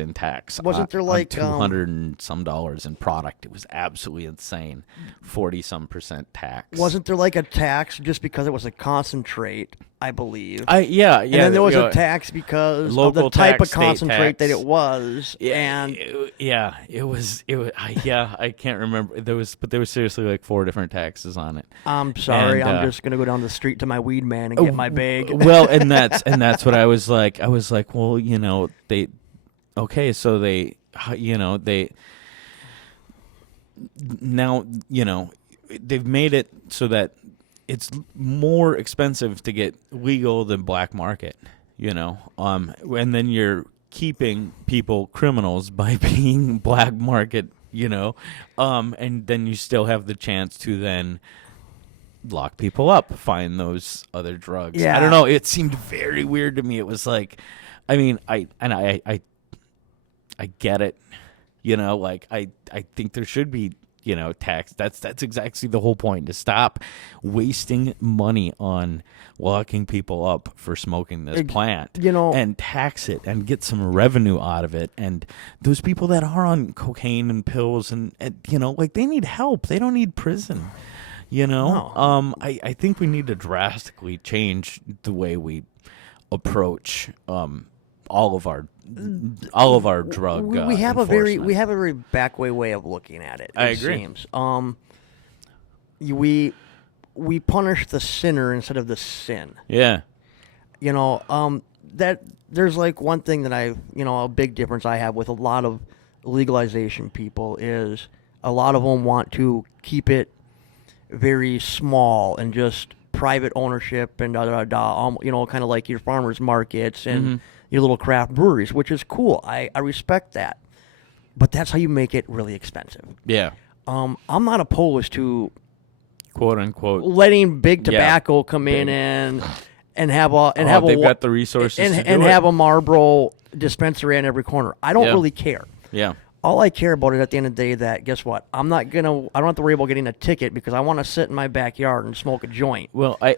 in tax. Wasn't there like $200 and some in product? It was absolutely insane. 40-some% tax. Wasn't there like a tax just because it was a concentrate? I believe. Yeah. And then there was a tax because of the type of concentrate that it was. Yeah, it was. I can't remember. There was seriously like 4 different taxes on it. I'm sorry. I'm just gonna go down the street to my weed man and get my bag. Well, and that's what I was like. I was like, well, so they now they've made it so that it's more expensive to get legal than black market, and then you're keeping people criminals by being black market, and then you still have the chance to then lock people up, find those other drugs. Yeah. I don't know. It seemed very weird to me. It was like, I mean, I get it, I think there should be, tax. That's exactly the whole point, to stop wasting money on locking people up for smoking this plant, and tax it and get some revenue out of it. And those people that are on cocaine and pills and they need help. They don't need prison. No. I think we need to drastically change the way we approach all of our drug. We have a very back way of looking at it. I it agree. Seems. We punish the sinner instead of the sin. Yeah. That there's like one thing that a big difference I have with a lot of legalization people is a lot of them want to keep it very small and just private ownership and kind of like your farmers markets and your little craft breweries, which is cool. I respect that, but that's how you make it really expensive. Yeah. I'm not opposed to quote unquote letting big tobacco come in and have they've got the resources and have a Marlboro dispensary in every corner. I don't really care. Yeah. All I care about is at the end of the day that, guess what? I don't have to worry about getting a ticket because I want to sit in my backyard and smoke a joint. Well, I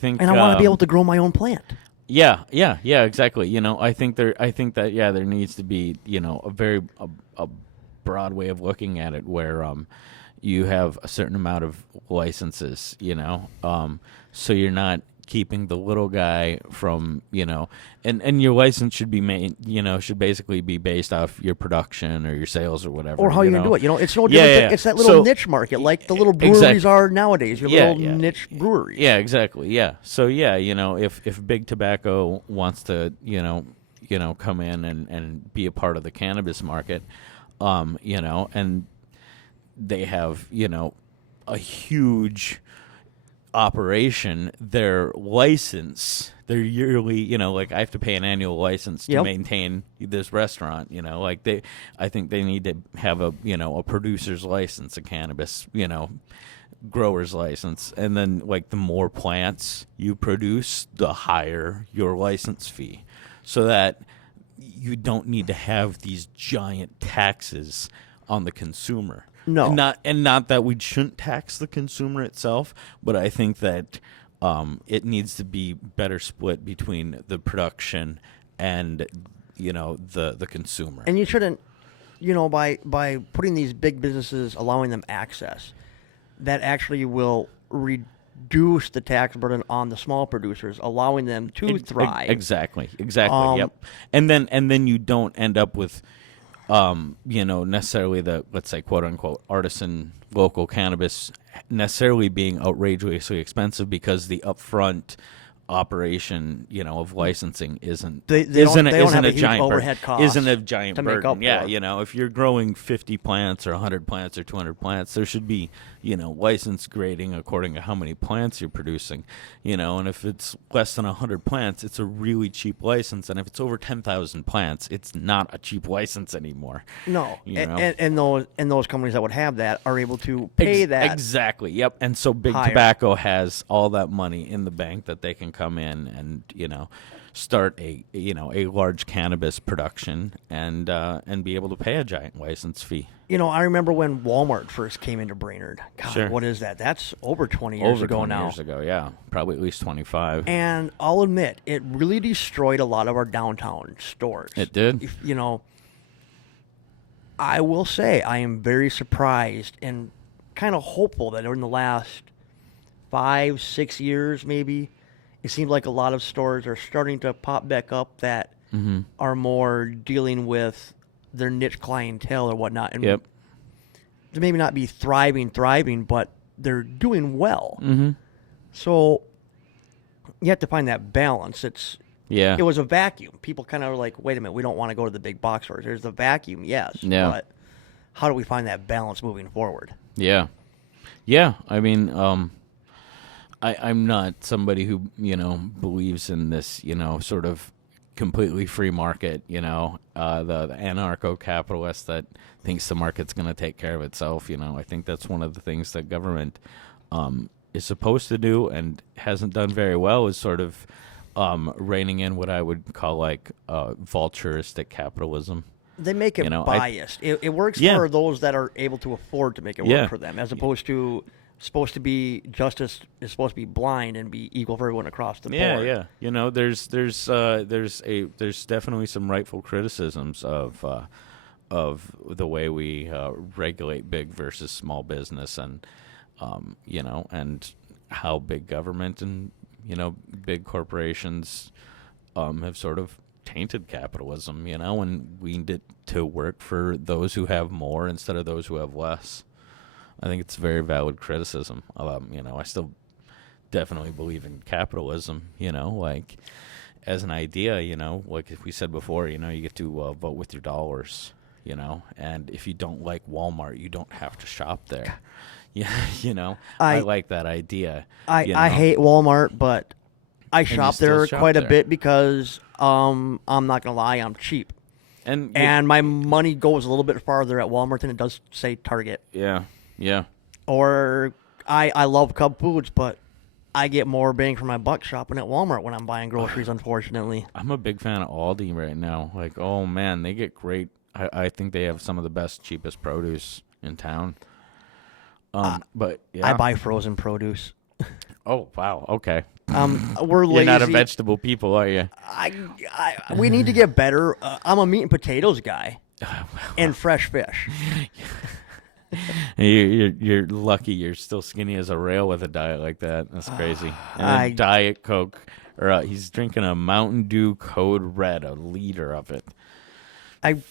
think, and I want to be able to grow my own plant. Yeah, exactly. I think that there needs to be, a broad way of looking at it where you have a certain amount of licenses, so you're not keeping the little guy from, and your license should be made, should basically be based off your production or your sales or whatever. Or how you can do it. It's no different. It's that little niche market, like the little breweries are nowadays. Your little niche breweries. Yeah, exactly. Yeah. So if Big Tobacco wants to, come in and be a part of the cannabis market, and they have, a huge operation, their license, their yearly, I have to pay an annual license to maintain this restaurant, I think they need to have a producer's license, a cannabis, grower's license, and then the more plants you produce, the higher your license fee, so that you don't need to have these giant taxes on the consumer. No. Not that we shouldn't tax the consumer itself, but I think that it needs to be better split between the production and the consumer. And you shouldn't, by putting these big businesses, allowing them access, that actually will reduce the tax burden on the small producers, allowing them to thrive. Exactly. Yep. And then you don't end up with, necessarily the, let's say, quote unquote artisan local cannabis necessarily being outrageously expensive because the upfront operation, of licensing isn't They don't have a huge giant overhead cost isn't a giant to burden. make up Yeah, for. if you're growing 50 plants or 100 plants or 200 plants, there should be, license grading according to how many plants you're producing, and if it's less than 100 plants, it's a really cheap license, and if it's over 10,000 plants, it's not a cheap license anymore. No, You know? and those companies that would have that are able to pay that. Exactly. Yep. And so Big higher. Tobacco has all that money in the bank that they can come in and start a large cannabis production and be able to pay a giant license fee. I remember when Walmart first came into Brainerd. God, Sure. what is that? That's over 20 years ago 20 now. years ago, yeah, probably at least 25. And I'll admit, it really destroyed a lot of our downtown stores. It did. I will say I am very surprised and kind of hopeful that in the last 5-6 years, maybe, it seems like a lot of stores are starting to pop back up that are more dealing with their niche clientele or whatnot. And Yep. they maybe not be thriving, but they're doing well. Mm-hmm. So you have to find that balance. Yeah. It was a vacuum. People kind of were like, wait a minute, we don't want to go to the big box stores. There's the vacuum, yes. Yeah. But how do we find that balance moving forward? Yeah. Yeah. I mean, I'm not somebody who, believes in this, sort of completely free market, the anarcho-capitalist that thinks the market's going to take care of itself. I think that's one of the things that government is supposed to do and hasn't done very well, is sort of reining in what I would call like vulturistic capitalism. They make it biased. It works Yeah. for those that are able to afford to make it work Yeah. for them, as opposed to supposed to be justice is supposed to be blind and be equal for everyone across the board. Yeah. There's definitely some rightful criticisms of the way we regulate big versus small business, and and how big government and big corporations have sort of tainted capitalism, and weaned it to work for those who have more instead of those who have less. I think it's a very valid criticism. I still definitely believe in capitalism, like as an idea, like if we said before, you get to vote with your dollars, and if you don't like Walmart, you don't have to shop there. Yeah, I like that idea. I hate Walmart, but I shop still there shop quite a there. bit because I'm not gonna lie, I'm cheap, and my money goes a little bit farther at Walmart than it does, say, Target. Yeah. Or I love Cub Foods, but I get more bang for my buck shopping at Walmart when I'm buying groceries, unfortunately. I'm a big fan of Aldi right now. Like, oh man, they get great. I think they have some of the best, cheapest produce in town. But yeah. I buy frozen produce. Oh wow, okay. We're lazy. You're not a vegetable people, are you? We need to get better. I'm a meat and potatoes guy, and fresh fish. You're lucky you're still skinny as a rail with a diet like that. That's crazy. And then Diet Coke, or he's drinking a Mountain Dew Code Red, a liter of it.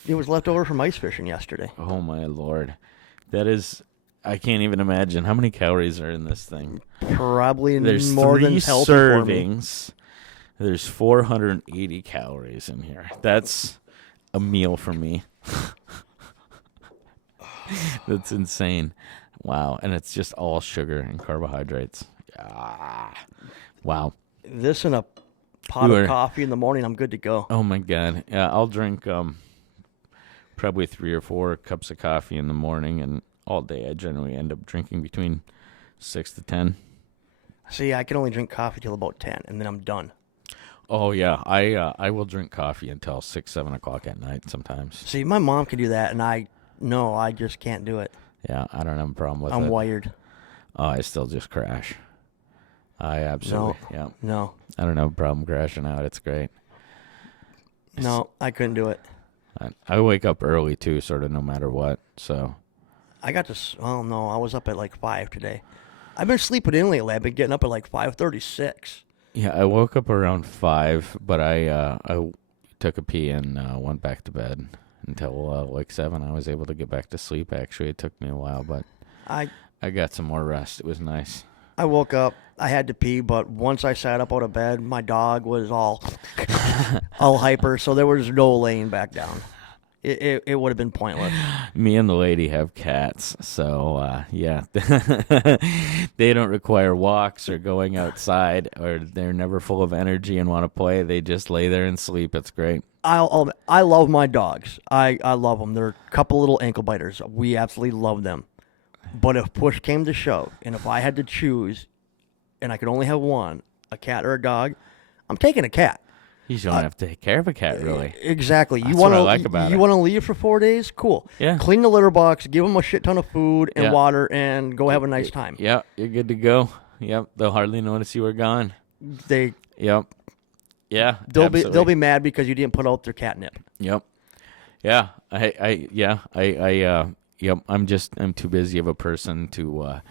It was left over from ice fishing yesterday. Oh my Lord, that is. I can't even imagine how many calories are in this thing. Probably There's more 3 than healthy for me. servings. There's 480 calories in here. That's a meal for me. That's insane. Wow. And it's just all sugar and carbohydrates. Wow. This and a pot of coffee in the morning, I'm good to go. Oh my God. Yeah, I'll drink probably 3 or 4 cups of coffee in the morning, and all day I generally end up drinking between 6 to 10. See, I can only drink coffee till about 10, and then I'm done. Oh yeah, I will drink coffee until 6, 7 o'clock at night sometimes. See, my mom can do that, and I just can't do it. Yeah, I don't have a problem with it. I'm wired. Oh, I still just crash. I absolutely, No. I don't have a problem crashing out. It's great. No, I couldn't do it. I wake up early too, sort of no matter what. So I got to. Oh no, I was up at like 5 today. I've been sleeping in lately. I've been getting up at like 5:36. Yeah, I woke up around 5, but I took a pee and went back to bed until like 7. I was able to get back to sleep. Actually, it took me a while, but I I got some more rest. It was nice. I woke up. I had to pee, but once I sat up out of bed, my dog was all all hyper, so there was no laying back down. It would have been pointless. Me and the lady have cats, so yeah, they don't require walks or going outside, or they're never full of energy and want to play. They just lay there and sleep. It's great. I love my dogs. I love them. They're a couple little ankle biters. We absolutely love them. But if push came to shove, and if I had to choose, and I could only have one, a cat or a dog, I'm taking a cat. You don't have to take care of a cat, really. Exactly. That's what I like about it. You want to leave for 4 days? Cool. Yeah. Clean the litter box, give them a shit ton of food and Yeah. water, and go have a nice time. Yep, you're good to go. Yep, they'll hardly notice you were gone. They Yep. Yeah, they'll absolutely. be mad because you didn't put out their catnip. Yep. Yeah. Yep. I'm too busy of a person to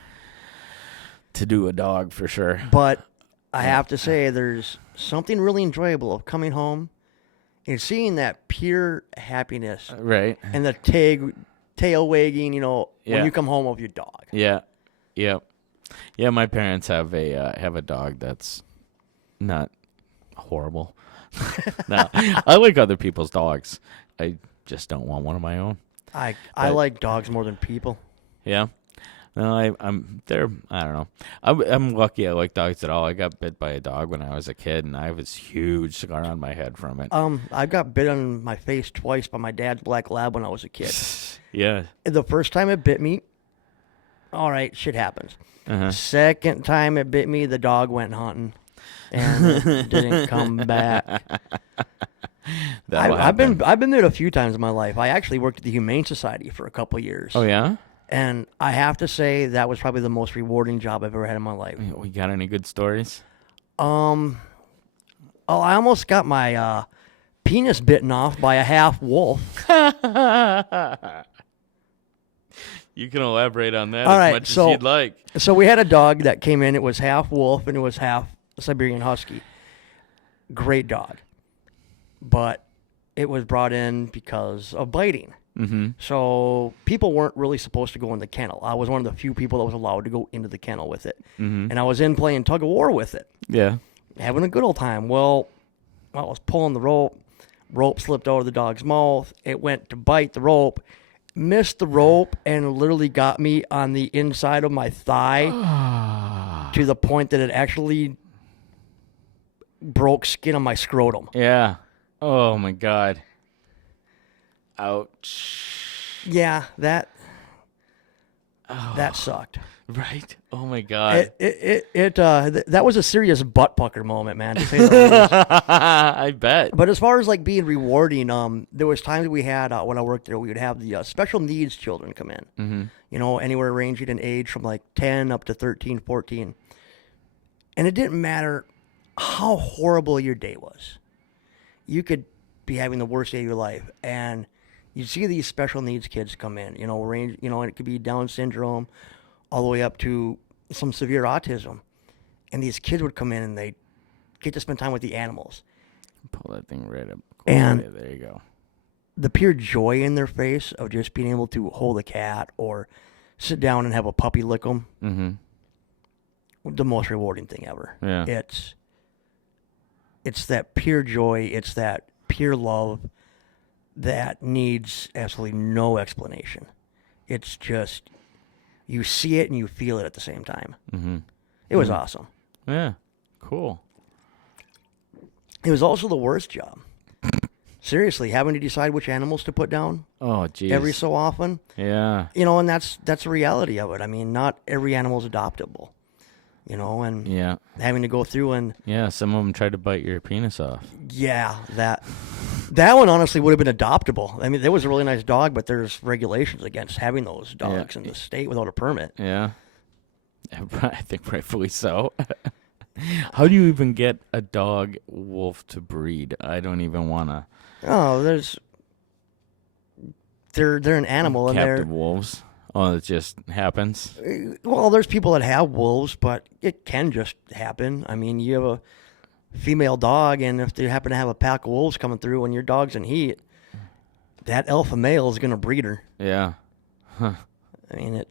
do a dog for sure. But I have to say, there's something really enjoyable of coming home and seeing that pure happiness Right. and the tail wagging, when Yeah. you come home with your dog. Yeah. Yep. Yeah, my parents have a dog that's not horrible. No, I like other people's dogs. I just don't want one of my own. I But- like dogs more than people. Yeah. No, I don't know. I'm lucky. I like dogs at all. I got bit by a dog when I was a kid, and I have this huge scar on my head from it. I got bit on my face twice by my dad's black lab when I was a kid. Yeah. The first time it bit me, all right, shit happens. Uh-huh. Second time it bit me, the dog went hunting and it didn't come back. I've been there a few times in my life. I actually worked at the Humane Society for a couple years. Oh yeah. And I have to say that was probably the most rewarding job I've ever had in my life. We got any good stories? I almost got my penis bitten off by a half wolf. You can elaborate on that All as right, much so- as you'd like. So we had a dog that came in. It was half wolf and it was half Siberian Husky. Great dog. But it was brought in because of biting. Mm-hmm. So people weren't really supposed to go in the kennel. I was one of the few people that was allowed to go into the kennel with it. Mm-hmm. And I was in playing tug of war with it, Yeah. having a good old time. Well, I was pulling the rope slipped out of the dog's mouth. It went to bite the rope, missed the rope, and literally got me on the inside of my thigh to the point that it actually broke skin on my scrotum. Yeah. Oh my God. Ouch. Yeah, that sucked. Right. Oh my God. That was a serious butt pucker moment, man, to say the least. I bet. But as far as like being rewarding, there was times we had when I worked there, we would have the special needs children come in. Mm-hmm. Anywhere ranging in age from like 10 up to 13, 14. And it didn't matter how horrible your day was. You could be having the worst day of your life, and you see these special needs kids come in. And it could be Down syndrome, all the way up to some severe autism. And these kids would come in and they get to spend time with the animals. Pull that thing right up. And there you go. the pure joy in their face of just being able to hold a cat or sit down and have a puppy lick them, Mm-hmm. the most rewarding thing ever. Yeah. It's that pure joy. It's that pure love that needs absolutely no explanation. It's just, you see it and you feel it at the same time. Mm-hmm. It was awesome. Yeah. Cool. It was also the worst job. Seriously, having to decide which animals to put down Oh, geez. every so often. Yeah. And that's the reality of it. I mean, not every animal is adoptable. And Yeah. having to go through and Yeah. Some of them tried to bite your penis off. yeah, that one honestly would have been adoptable. I mean, there was a really nice dog, but there's regulations against having those dogs in the state without a permit. Yeah. I think rightfully so. How do you even get a dog wolf to breed? I don't even want to. Oh, they're an animal and Captive wolves. Oh, it just happens. Well, there's people that have wolves, but it can just happen. I mean, you have a female dog, and if they happen to have a pack of wolves coming through and your dog's in heat, that alpha male is going to breed her. Yeah. Huh. I mean,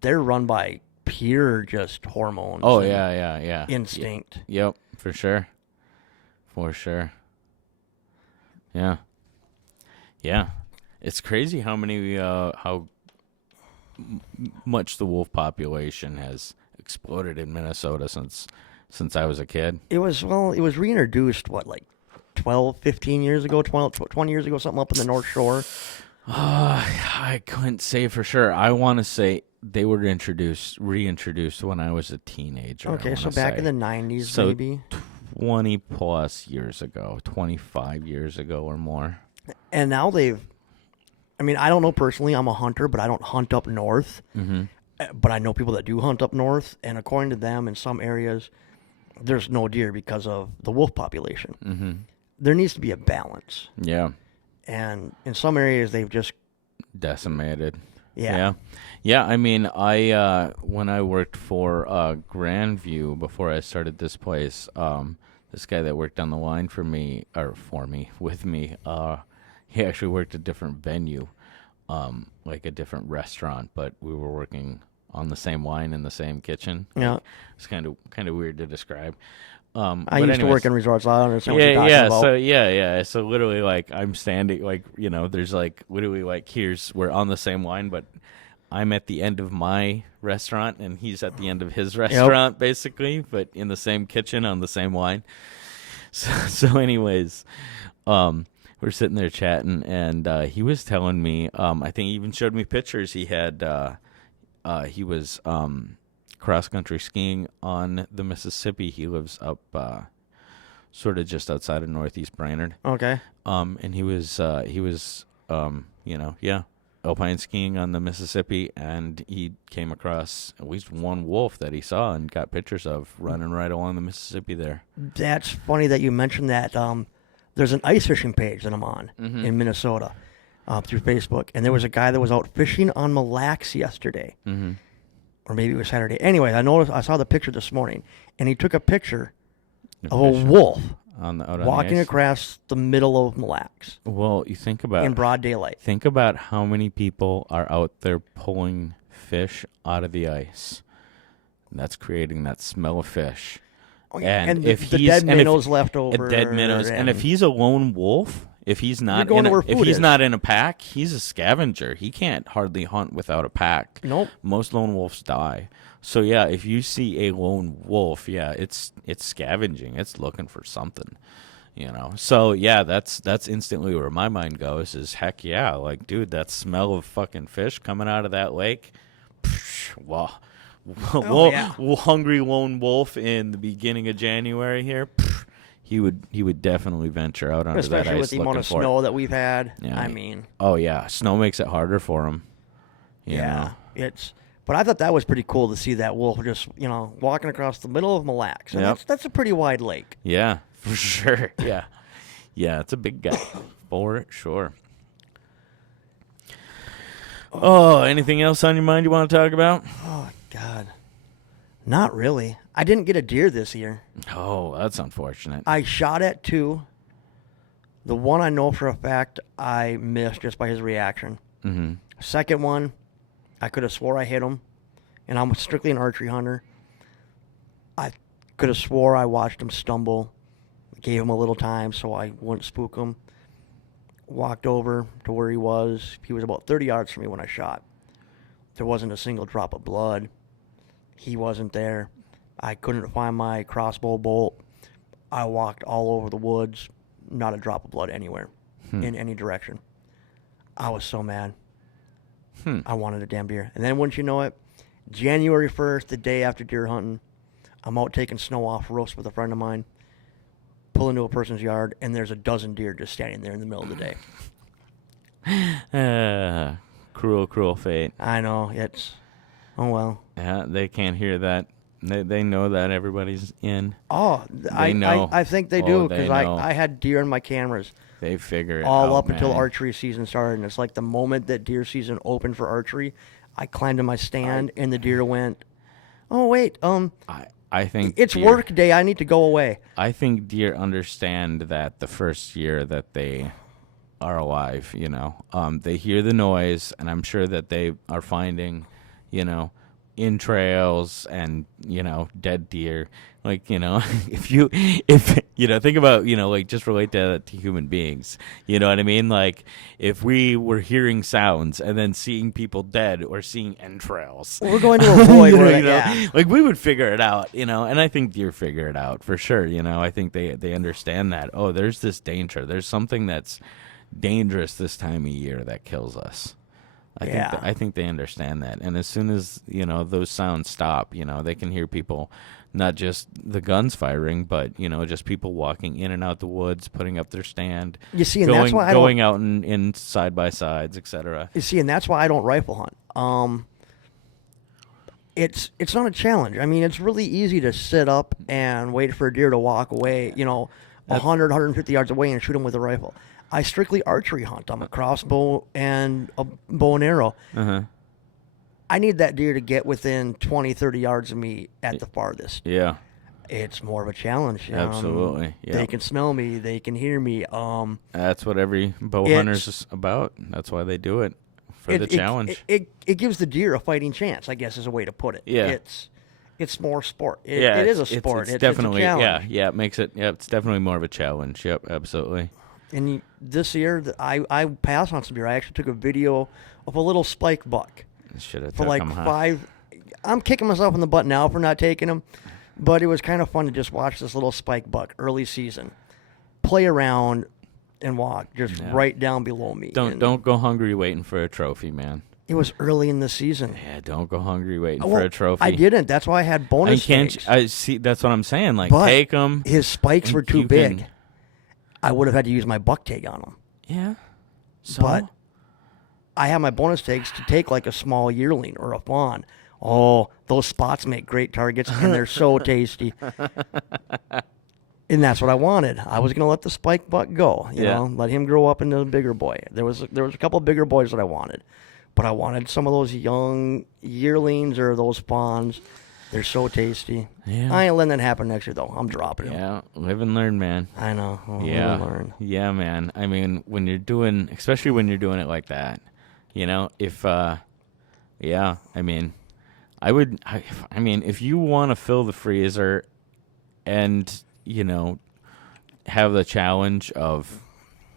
they're run by pure just hormones. Oh, and yeah. instinct. Yep, for sure. For sure. Yeah. Yeah. It's crazy how many, much the wolf population has exploded in Minnesota since I was a kid. It was reintroduced, like 12, 15 years ago, 20 years ago, something up in the North Shore. I couldn't say for sure. I want to say they were reintroduced when I was a teenager. Okay, so back in the 90s, so maybe. 20 plus years ago, 25 years ago or more. And now I don't know personally, I'm a hunter, but I don't hunt up north. Mm-hmm. But I know people that do hunt up north, and according to them, in some areas, there's no deer because of the wolf population. Mm-hmm. There needs to be a balance. Yeah. And in some areas, they've just decimated. Yeah. I mean, when I worked for Grandview before I started this place, this guy that worked on the line with me, he actually worked a different venue, like a different restaurant, but we were working on the same line in the same kitchen. Yeah. It's kind of weird to describe. I used to work in resorts. I understand what you're talking about. So literally, like, I'm standing, like, there's like literally like we're on the same line, but I'm at the end of my restaurant and he's at the end of his restaurant, basically, but in the same kitchen on the same line. So anyways, we're sitting there chatting, and he was telling me, I think he even showed me pictures. He was cross-country skiing on the Mississippi. He lives up sort of just outside of Northeast Brainerd. Okay. And he was alpine skiing on the Mississippi, and he came across at least one wolf that he saw and got pictures of running right along the Mississippi there. That's funny that you mentioned that. There's an ice fishing page that I'm on in Minnesota through Facebook, and there was a guy that was out fishing on Mille Lacs yesterday. Mm-hmm. Or maybe it was Saturday. Anyway, I saw the picture this morning, and he took a picture of a wolf walking across the middle of Mille Lacs. Well, you think about in broad daylight. Think about how many people are out there pulling fish out of the ice. And that's creating that smell of fish. Oh, yeah. And if the dead minnows left over. Dead minnows. And if he's a lone wolf, if he's not in a pack, he's a scavenger. He can't hardly hunt without a pack. Nope. Most lone wolves die. So yeah, if you see a lone wolf, it's scavenging. It's looking for something, So yeah, that's instantly where my mind goes is, heck yeah, like, dude, that smell of fucking fish coming out of that lake. Wow. Hungry lone wolf in the beginning of January here. He would definitely venture out onto that ice. Especially with the amount of snow that we've had. Yeah. I mean. Oh, yeah. Snow makes it harder for him. But I thought that was pretty cool to see that wolf just, walking across the middle of Mille Lacs. And that's a pretty wide lake. Yeah, for sure. Yeah. Yeah, it's a big guy. For sure. Oh, anything else on your mind you want to talk about? Oh, God. Not really. I didn't get a deer this year. Oh, that's unfortunate. I shot at 2. The one I know for a fact I missed just by his reaction. Mm-hmm. Second one, I could have swore I hit him, and I'm strictly an archery hunter. I could have swore I watched him stumble, gave him a little time so I wouldn't spook him. Walked over to where he was. He was about 30 yards from me when I shot. There wasn't a single drop of blood. He wasn't there. I couldn't find my crossbow bolt. I walked all over the woods. Not a drop of blood anywhere in any direction. I was so mad. I wanted a damn deer. And then wouldn't you know it, January 1st, the day after deer hunting, I'm out taking snow off roast with a friend of mine, pull into a person's yard, and there's a dozen deer just standing there in the middle of the day. Cruel, cruel fate. I know. Oh, well. Yeah, they can't hear that. They know that everybody's in. Oh, I think they do, because I had deer in my cameras. They figure it all out, up until archery season started. And it's like the moment that deer season opened for archery, I climbed in my stand, and the deer went, "Oh wait, I think it's deer, work day. I need to go away." I think deer understand that the first year that they are alive, they hear the noise, and I'm sure that they are finding, entrails and dead deer. Like if think about like just relate that to human beings. You know what I mean? Like if we were hearing sounds and then seeing people dead or seeing entrails, We're going to avoid like we would figure it out. And I think deer figure it out for sure. I think they understand that. Oh, there's this danger. There's something that's dangerous this time of year that kills us. I think they understand that, and as soon as those sounds stop, they can hear people, not just the guns firing, but just people walking in and out the woods, putting up their stand. You see, and that's why going out in side by sides, etc. You see, and that's why I don't rifle hunt. It's not a challenge. I mean, it's really easy to sit up and wait for a deer to walk away, 100, 150 yards away and shoot him with a rifle. I strictly archery hunt. I'm a crossbow and a bow and arrow. Uh-huh. I need that deer to get within 20, 30 yards of me at the farthest. Yeah. It's more of a challenge. Absolutely. Yeah. They can smell me. They can hear me. That's what every bow hunter's is about. That's why they do it, for the challenge. It gives the deer a fighting chance, I guess is a way to put it. Yeah. It's more sport. It is a sport. It's definitely, a challenge. Yeah, it makes it, it's definitely more of a challenge. Yep, absolutely. And this year, I passed on some deer. I actually took a video of a little spike buck. Should have for like 5. I'm kicking myself in the butt now for not taking him, but it was kind of fun to just watch this little spike buck early season play around and walk just right down below me. Don't go hungry waiting for a trophy, man. It was early in the season. Yeah, don't go hungry waiting for a trophy. I didn't. That's why I had bonus stakes. I see. That's what I'm saying. Like, but take them. His spikes were too big. I would have had to use my buck tag on him. Yeah. So? But I have my bonus tags to take like a small yearling or a fawn. Oh, those spots make great targets, and they're so tasty. And that's what I wanted. I was going to let the spike buck go, you know, let him grow up into a bigger boy. There was a couple of bigger boys that I wanted, but I wanted some of those young yearlings or those fawns. They're so tasty. Yeah. I ain't letting that happen next year, though. I'm dropping them. Yeah, live and learn, man. I know. Live and learn. Yeah, man. I mean, when you're doing, especially when you're doing it like that, if, I mean, if you want to fill the freezer and, have the challenge of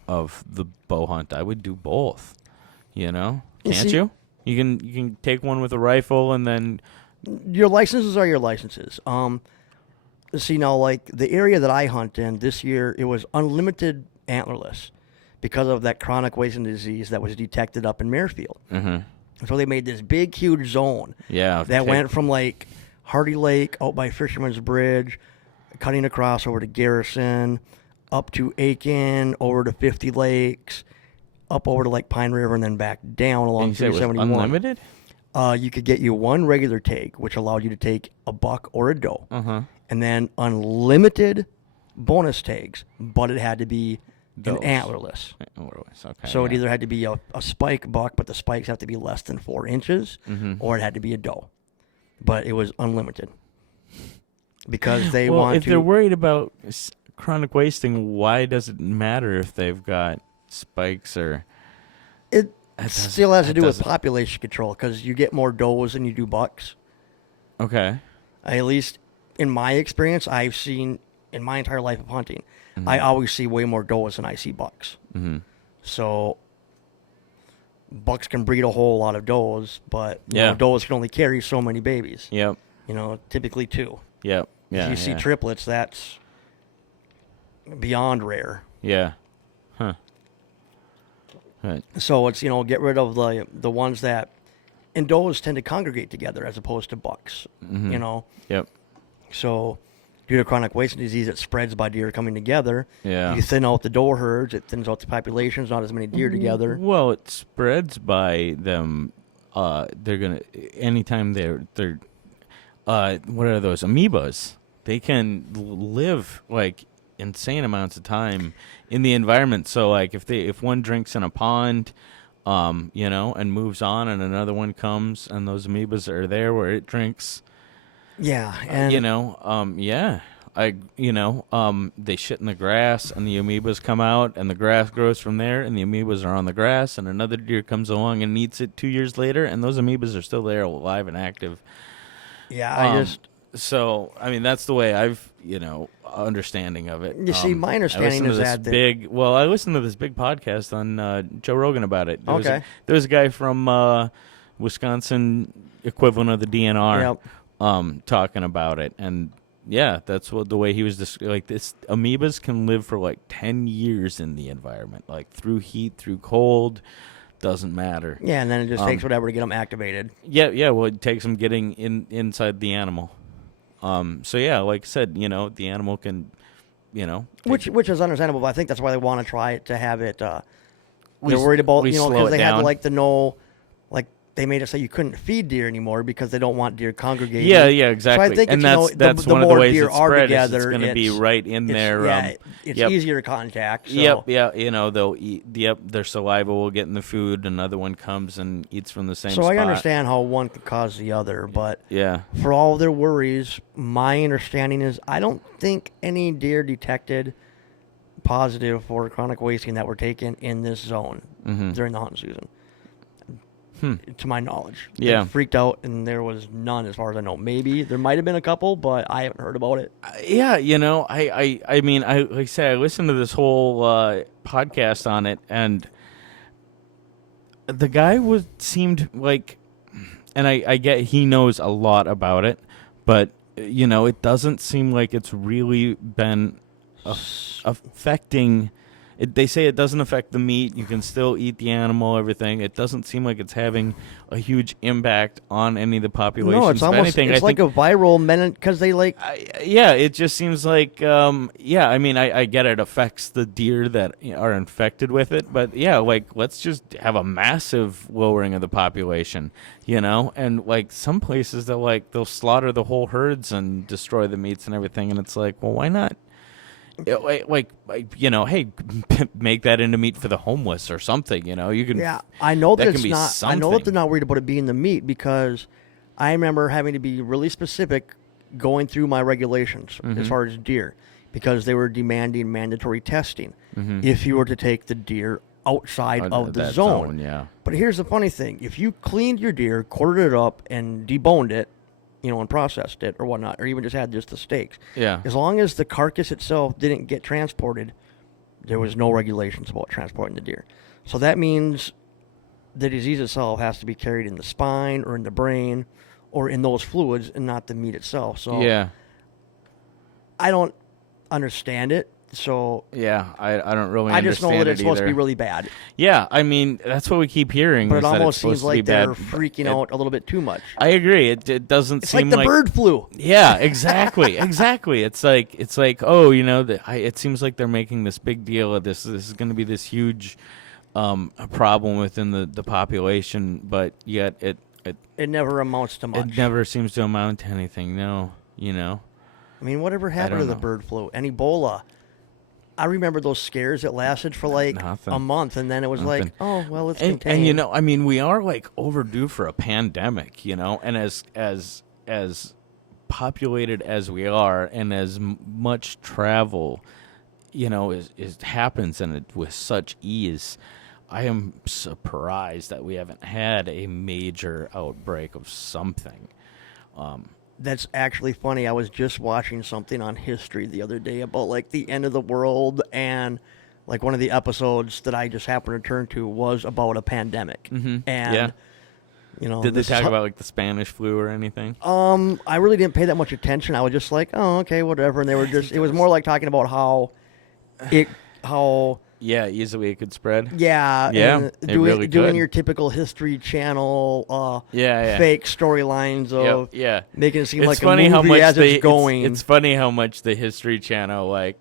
the bow hunt, I would do both, Can't you? You can take one with a rifle and then... Your licenses are your licenses. See, now, like, the area that I hunt in this year, it was unlimited antlerless because of that chronic wasting disease that was detected up in Marefield. Mm-hmm. So they made this big, huge zone that went from, like, Hardy Lake out by Fisherman's Bridge, cutting across over to Garrison, up to Aiken, over to 50 Lakes, up over to, like, Pine River, and then back down along 371. Unlimited? You could get you one regular tag, which allowed you to take a buck or a doe, and then unlimited bonus tags, but it had to be an antlerless. Okay, so it either had to be a spike buck, but the spikes have to be less than 4 inches, or it had to be a doe. But it was unlimited because they want to. If they're worried about chronic wasting, why does it matter if they've got spikes or? It still has to do with population control because you get more does than you do bucks. Okay. At least in my experience, I've seen in my entire life of hunting, I always see way more does than I see bucks. Mm-hmm. So bucks can breed a whole lot of does, but does can only carry so many babies. Yep. Typically 2. Yep. Yeah. If you see triplets, that's beyond rare. Yeah. Huh. Right. So it's, get rid of the ones that, and does tend to congregate together as opposed to bucks, Yep. So due to chronic wasting disease, it spreads by deer coming together. Yeah. You thin out the doe herds, it thins out the populations, not as many deer together. Well, it spreads by them. Anytime they're what are those, amoebas? They can live like insane amounts of time in the environment. So like if one drinks in a pond and moves on, and another one comes, and those amoebas are there where it drinks. Yeah, and They shit in the grass, and the amoebas come out, and the grass grows from there, and the amoebas are on the grass, and another deer comes along and eats it 2 years later, and those amoebas are still there, alive and active. yeah, So, I mean, that's the way I've, understanding of it. You see, my understanding is that I listened to this big podcast on Joe Rogan about it. There was a guy from Wisconsin, equivalent of the DNR, talking about it, and yeah, that's the way he was this amoebas can live for like 10 years in the environment, like through heat, through cold, doesn't matter. Yeah, and then it just takes whatever to get them activated. Yeah, well, it takes them getting inside the animal. So yeah, like I said, the animal can, which is understandable, but I think that's why they want to try it, to have it. They're worried about, because they had to know, they made it so you couldn't feed deer anymore because they don't want deer congregating. Yeah, exactly. So I think and that's one of the ways it's spread. It's going to be right in there. It's easier to contact. So. They'll eat. Their saliva will get in the food. Another one comes and eats from the same spot. So I understand how one could cause the other, but yeah, for all their worries, my understanding is I don't think any deer detected positive for chronic wasting that were taken in this zone during the hunting season. To my knowledge. Yeah. They freaked out, and there was none as far as I know. Maybe there might have been a couple, but I haven't heard about it. I mean, like I said, I listened to this whole podcast on it, and the guy seemed like, and I get he knows a lot about it, but, it doesn't seem like it's really been affecting. They say it doesn't affect the meat. You can still eat the animal, everything. It doesn't seem like it's having a huge impact on any of the populations. No, it's almost a viral because they it just seems like, I mean, I get it affects the deer that are infected with it, but let's just have a massive lowering of the population, and some places they'll slaughter the whole herds and destroy the meats and everything, and it's like, well, why not? Hey, make that into meat for the homeless or something. You can. Yeah, I know that it's not. Something. I know that they're not worried about it being the meat because I remember having to be really specific going through my regulations as far as deer because they were demanding mandatory testing if you were to take the deer outside of the zone. Yeah. But here's the funny thing: if you cleaned your deer, quartered it up, and deboned it, and processed it or whatnot, or even just had just the steaks. Yeah. As long as the carcass itself didn't get transported, there was no regulations about transporting the deer. So that means the disease itself has to be carried in the spine or in the brain or in those fluids and not the meat itself. So yeah. I don't understand it. So yeah, I don't really understand it I just know that it's supposed to be really bad. Yeah, I mean, that's what we keep hearing. But it almost seems like they're freaking out a little bit too much. I agree. It doesn't seem like the bird flu. Yeah, exactly. Exactly. It's like, it seems like they're making this big deal of this. This is going to be this huge problem within the population, but yet it never amounts to much. It never seems to amount to anything, no, I mean, whatever happened to the bird flu and Ebola? I remember those scares that lasted for a month, and then it was Nothing. oh, well, it's contained. And I mean, we are overdue for a pandemic, and as populated as we are, and as much travel, is happens and it with such ease, I am surprised that we haven't had a major outbreak of something. That's actually funny. I was just watching something on history the other day about the end of the world, and one of the episodes that I just happened to turn to was about a pandemic. Mm-hmm. And did they talk about the Spanish flu or anything? I really didn't pay that much attention. I was just oh, okay, whatever. And they were just it was more like talking about how easily it could spread. Yeah, and doing your typical History Channel, fake storylines of making it seem it's like funny a movie how much as it's going. It's funny how much the History Channel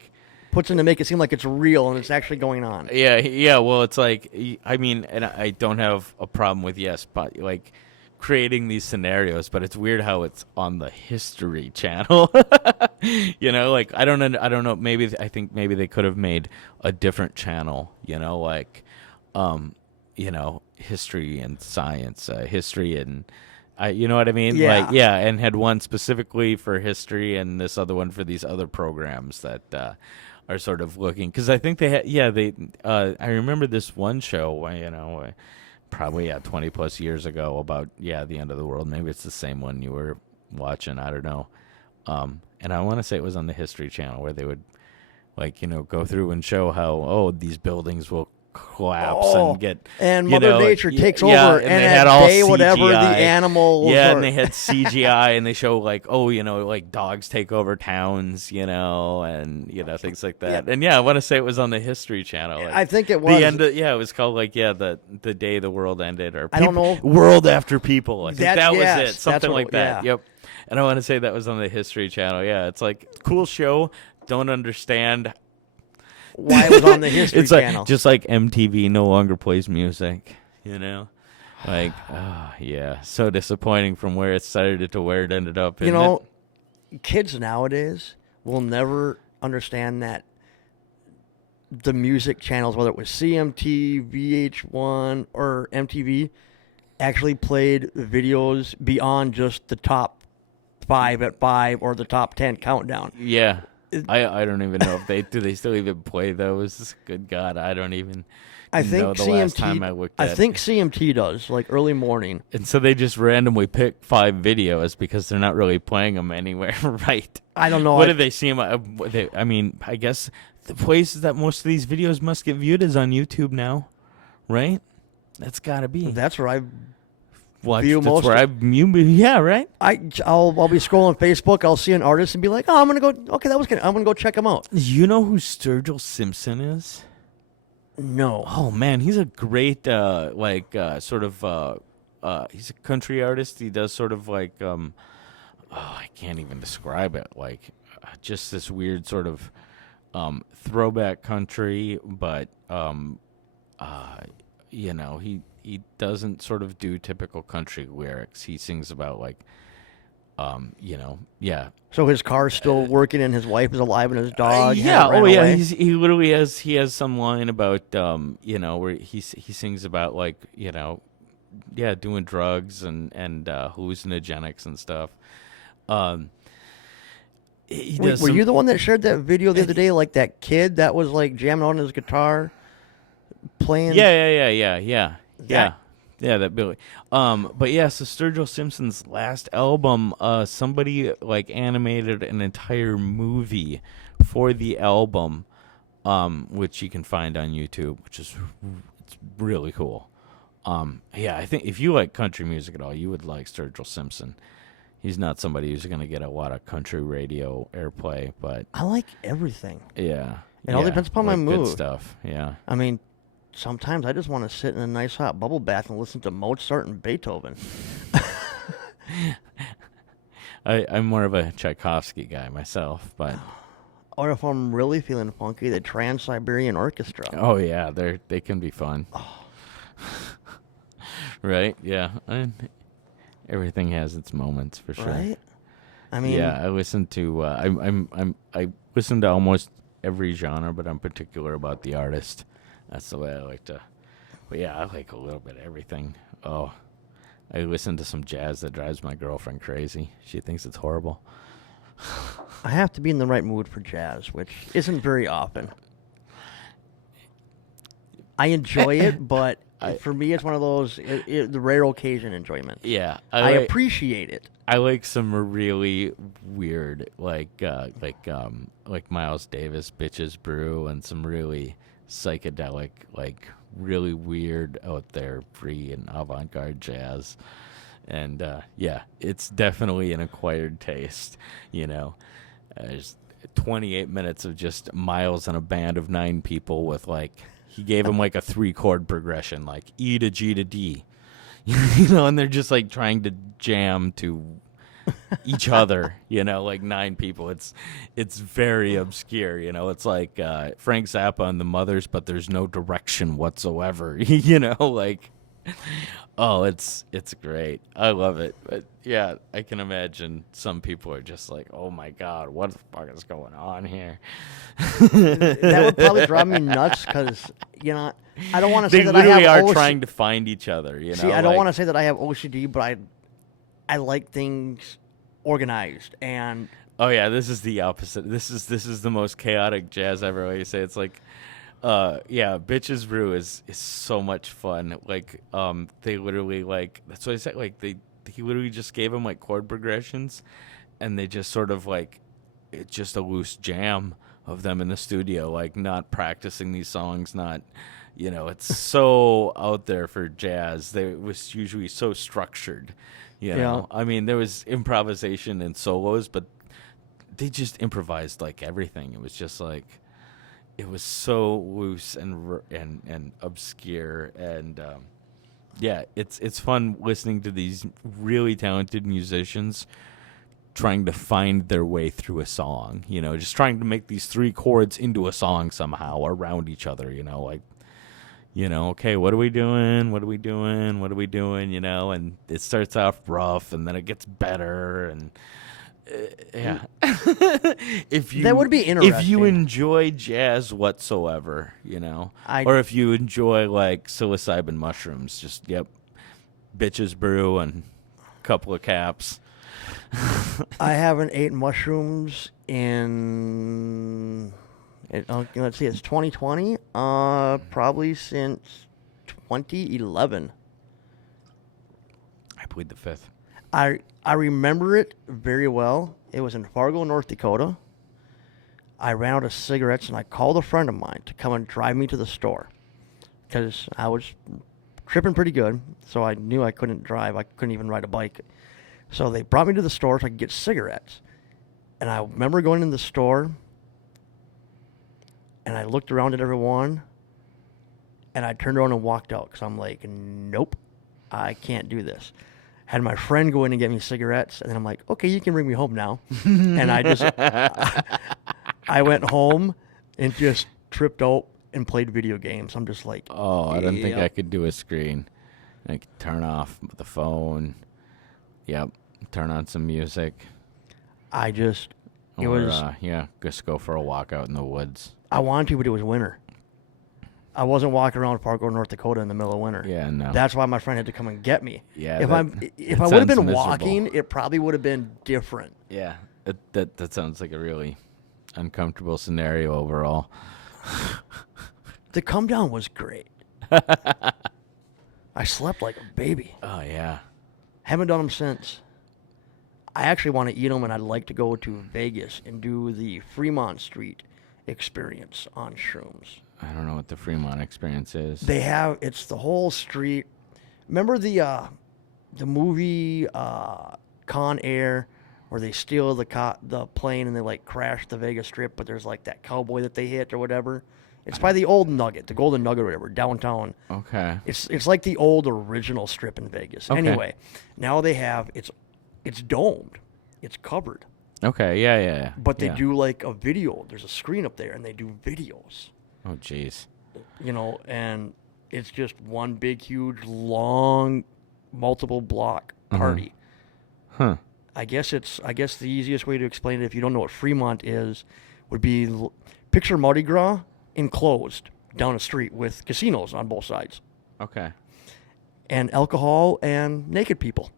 puts in to make it seem like it's real and it's actually going on. Yeah. Well, it's I mean, and I don't have a problem with but creating these scenarios, but it's weird how it's on the History Channel. I don't know. Maybe I think maybe they could have made a different channel. history and science, history and you know what I mean? Yeah. Like, yeah, and had one specifically for history and this other one for these other programs that are sort of looking, because I think they had, I remember this one show, probably 20 plus years ago about the end of the world. Maybe it's the same one you were watching. I don't know. And I want to say it was on the History Channel where they would go through and show how these buildings will collapse and get and Mother Nature takes over, and they had all day, CGI. whatever the animals. And they had CGI, and they show dogs take over towns, and things like that. And I want to say it was on the History Channel. I think it was. The end. It was called the day the world ended, or I don't know. World After People. I think that was yes, it. Something like that. Yeah. Yep. And I want to say that was on the History Channel. Yeah, it's like cool show. Don't understand why it was on the History it's Channel. Like, just like MTV no longer plays music, so disappointing from where it started to where it ended up. Kids nowadays will never understand that the music channels, whether it was CMT, VH1, or MTV, actually played videos beyond just the top 5 at 5 or the top 10 countdown. Yeah. I don't even know if they still even play those. Good God, I don't even know the last time I looked at it. I think CMT does, like early morning. And so they just randomly pick 5 videos because they're not really playing them anywhere, right? I don't know. What do they see them? I guess the places that most of these videos must get viewed is on YouTube now, right? That's got to be. That's where I view most. That's where yeah, right. I'll be scrolling Facebook. I'll see an artist and be like, oh, I'm gonna go. Okay, that was good. I'm gonna go check him out. You know who Sturgill Simpson is? No. Oh man, he's a great he's a country artist. He does sort of I can't even describe it. Just this weird sort of throwback country, but he doesn't sort of do typical country lyrics. He sings about So his car's still working, and his wife is alive, and his dog. Away. He literally has some line about where he sings about doing drugs and hallucinogenics and stuff. Were you the one that shared that video the other day? Like that kid that was jamming on his guitar, playing. Yeah, that Billy. But yeah, so Sturgill Simpson's last album, somebody animated an entire movie for the album, which you can find on YouTube, which is it's really cool. I think if you like country music at all, you would like Sturgill Simpson. He's not somebody who's going to get a lot of country radio airplay, but I like everything. Yeah, it all depends upon my mood. Good stuff. Yeah, I mean. Sometimes I just want to sit in a nice hot bubble bath and listen to Mozart and Beethoven. I'm more of a Tchaikovsky guy myself, but or if I'm really feeling funky, the Trans-Siberian Orchestra. Oh yeah, they can be fun. Right? Yeah. Everything has its moments for sure. Right? I mean, I listen to I listen to almost every genre, but I'm particular about the artist. That's the way I like to. But yeah, I like a little bit of everything. Oh, I listen to some jazz that drives my girlfriend crazy. She thinks it's horrible. I have to be in the right mood for jazz, which isn't very often. I enjoy it, but for me, it's one of those the rare occasion enjoyment. Yeah, I appreciate it. I like some really weird, like Miles Davis, Bitches Brew, and some really psychedelic, really weird out there, free and avant-garde jazz. And it's definitely an acquired taste. There's 28 minutes of just Miles and a band of 9 people with he gave him a 3-chord progression, E to G to D, and they're just trying to jam to each other, 9 people. It's very obscure, it's Frank Zappa and the Mothers, but there's no direction whatsoever, Oh, it's great. I love it. But yeah, I can imagine some people are just like, "Oh my god, what the fuck is going on here?" That would probably drive me nuts because, I don't want to say They that I have literally are OC trying to find each other, See, I don't like, want to say that I have OCD, but I like things organized, and oh yeah, this is the opposite. This is the most chaotic jazz ever. Like you say, it's like, yeah, Bitches Brew is so much fun. Like, they literally like that's what I said. Like he literally just gave him like chord progressions, and they just sort of like it's just a loose jam of them in the studio, like not practicing these songs, not. It's so out there for jazz. It was usually so structured. yeah, I mean, there was improvisation and solos, but they just improvised like everything. It was just like it was so loose and obscure, and yeah, it's fun listening to these really talented musicians trying to find their way through a song. Just trying to make these three chords into a song somehow around each other. Like. Okay, what are we doing? What are we doing? What are we doing? And it starts off rough, and then it gets better, and yeah. that would be interesting. If you enjoy jazz whatsoever, or if you enjoy like psilocybin mushrooms, just Bitches Brew and a couple of caps. I haven't ate mushrooms in. Let's see, it's 2020. Probably since 2011. I plead the fifth. I remember it very well. It was in Fargo, North Dakota. I ran out of cigarettes, and I called a friend of mine to come and drive me to the store because I was tripping pretty good, so I knew I couldn't drive. I couldn't even ride a bike. So they brought me to the store so I could get cigarettes. And I remember going in the store, and I looked around at everyone, and I turned around and walked out because I'm like, nope, I can't do this. Had my friend go in and get me cigarettes, and then I'm like, okay, you can bring me home now. And I went home and just tripped out and played video games. I'm just like, oh, I don't think I could do a screen. I could turn off the phone. Yep, turn on some music. Just go for a walk out in the woods. I wanted to, but it was winter. I wasn't walking around Fargo, North Dakota in the middle of winter. Yeah, no. That's why my friend had to come and get me. Yeah. If I would have been walking, it probably would have been different. Yeah, that sounds like a really uncomfortable scenario overall. The come down was great. I slept like a baby. Oh yeah. Haven't done them since. I actually want to eat them, and I'd like to go to Vegas and do the Fremont Street experience on shrooms. I don't know what the Fremont experience is. It's the whole street. Remember the movie Con Air, where they steal the plane and they like crash the Vegas Strip, but there's like that cowboy that they hit or whatever. It's by the old Nugget, the Golden Nugget or whatever, downtown. Okay. It's like the old original strip in Vegas. Okay. Anyway, now they have it's domed. It's covered. Okay, yeah. But they do like a video. There's a screen up there, and they do videos. Oh, jeez. And it's just one big, huge, long, multiple block party. Huh. I guess the easiest way to explain it, if you don't know what Fremont is, would be picture Mardi Gras enclosed down a street with casinos on both sides. Okay. And alcohol and naked people.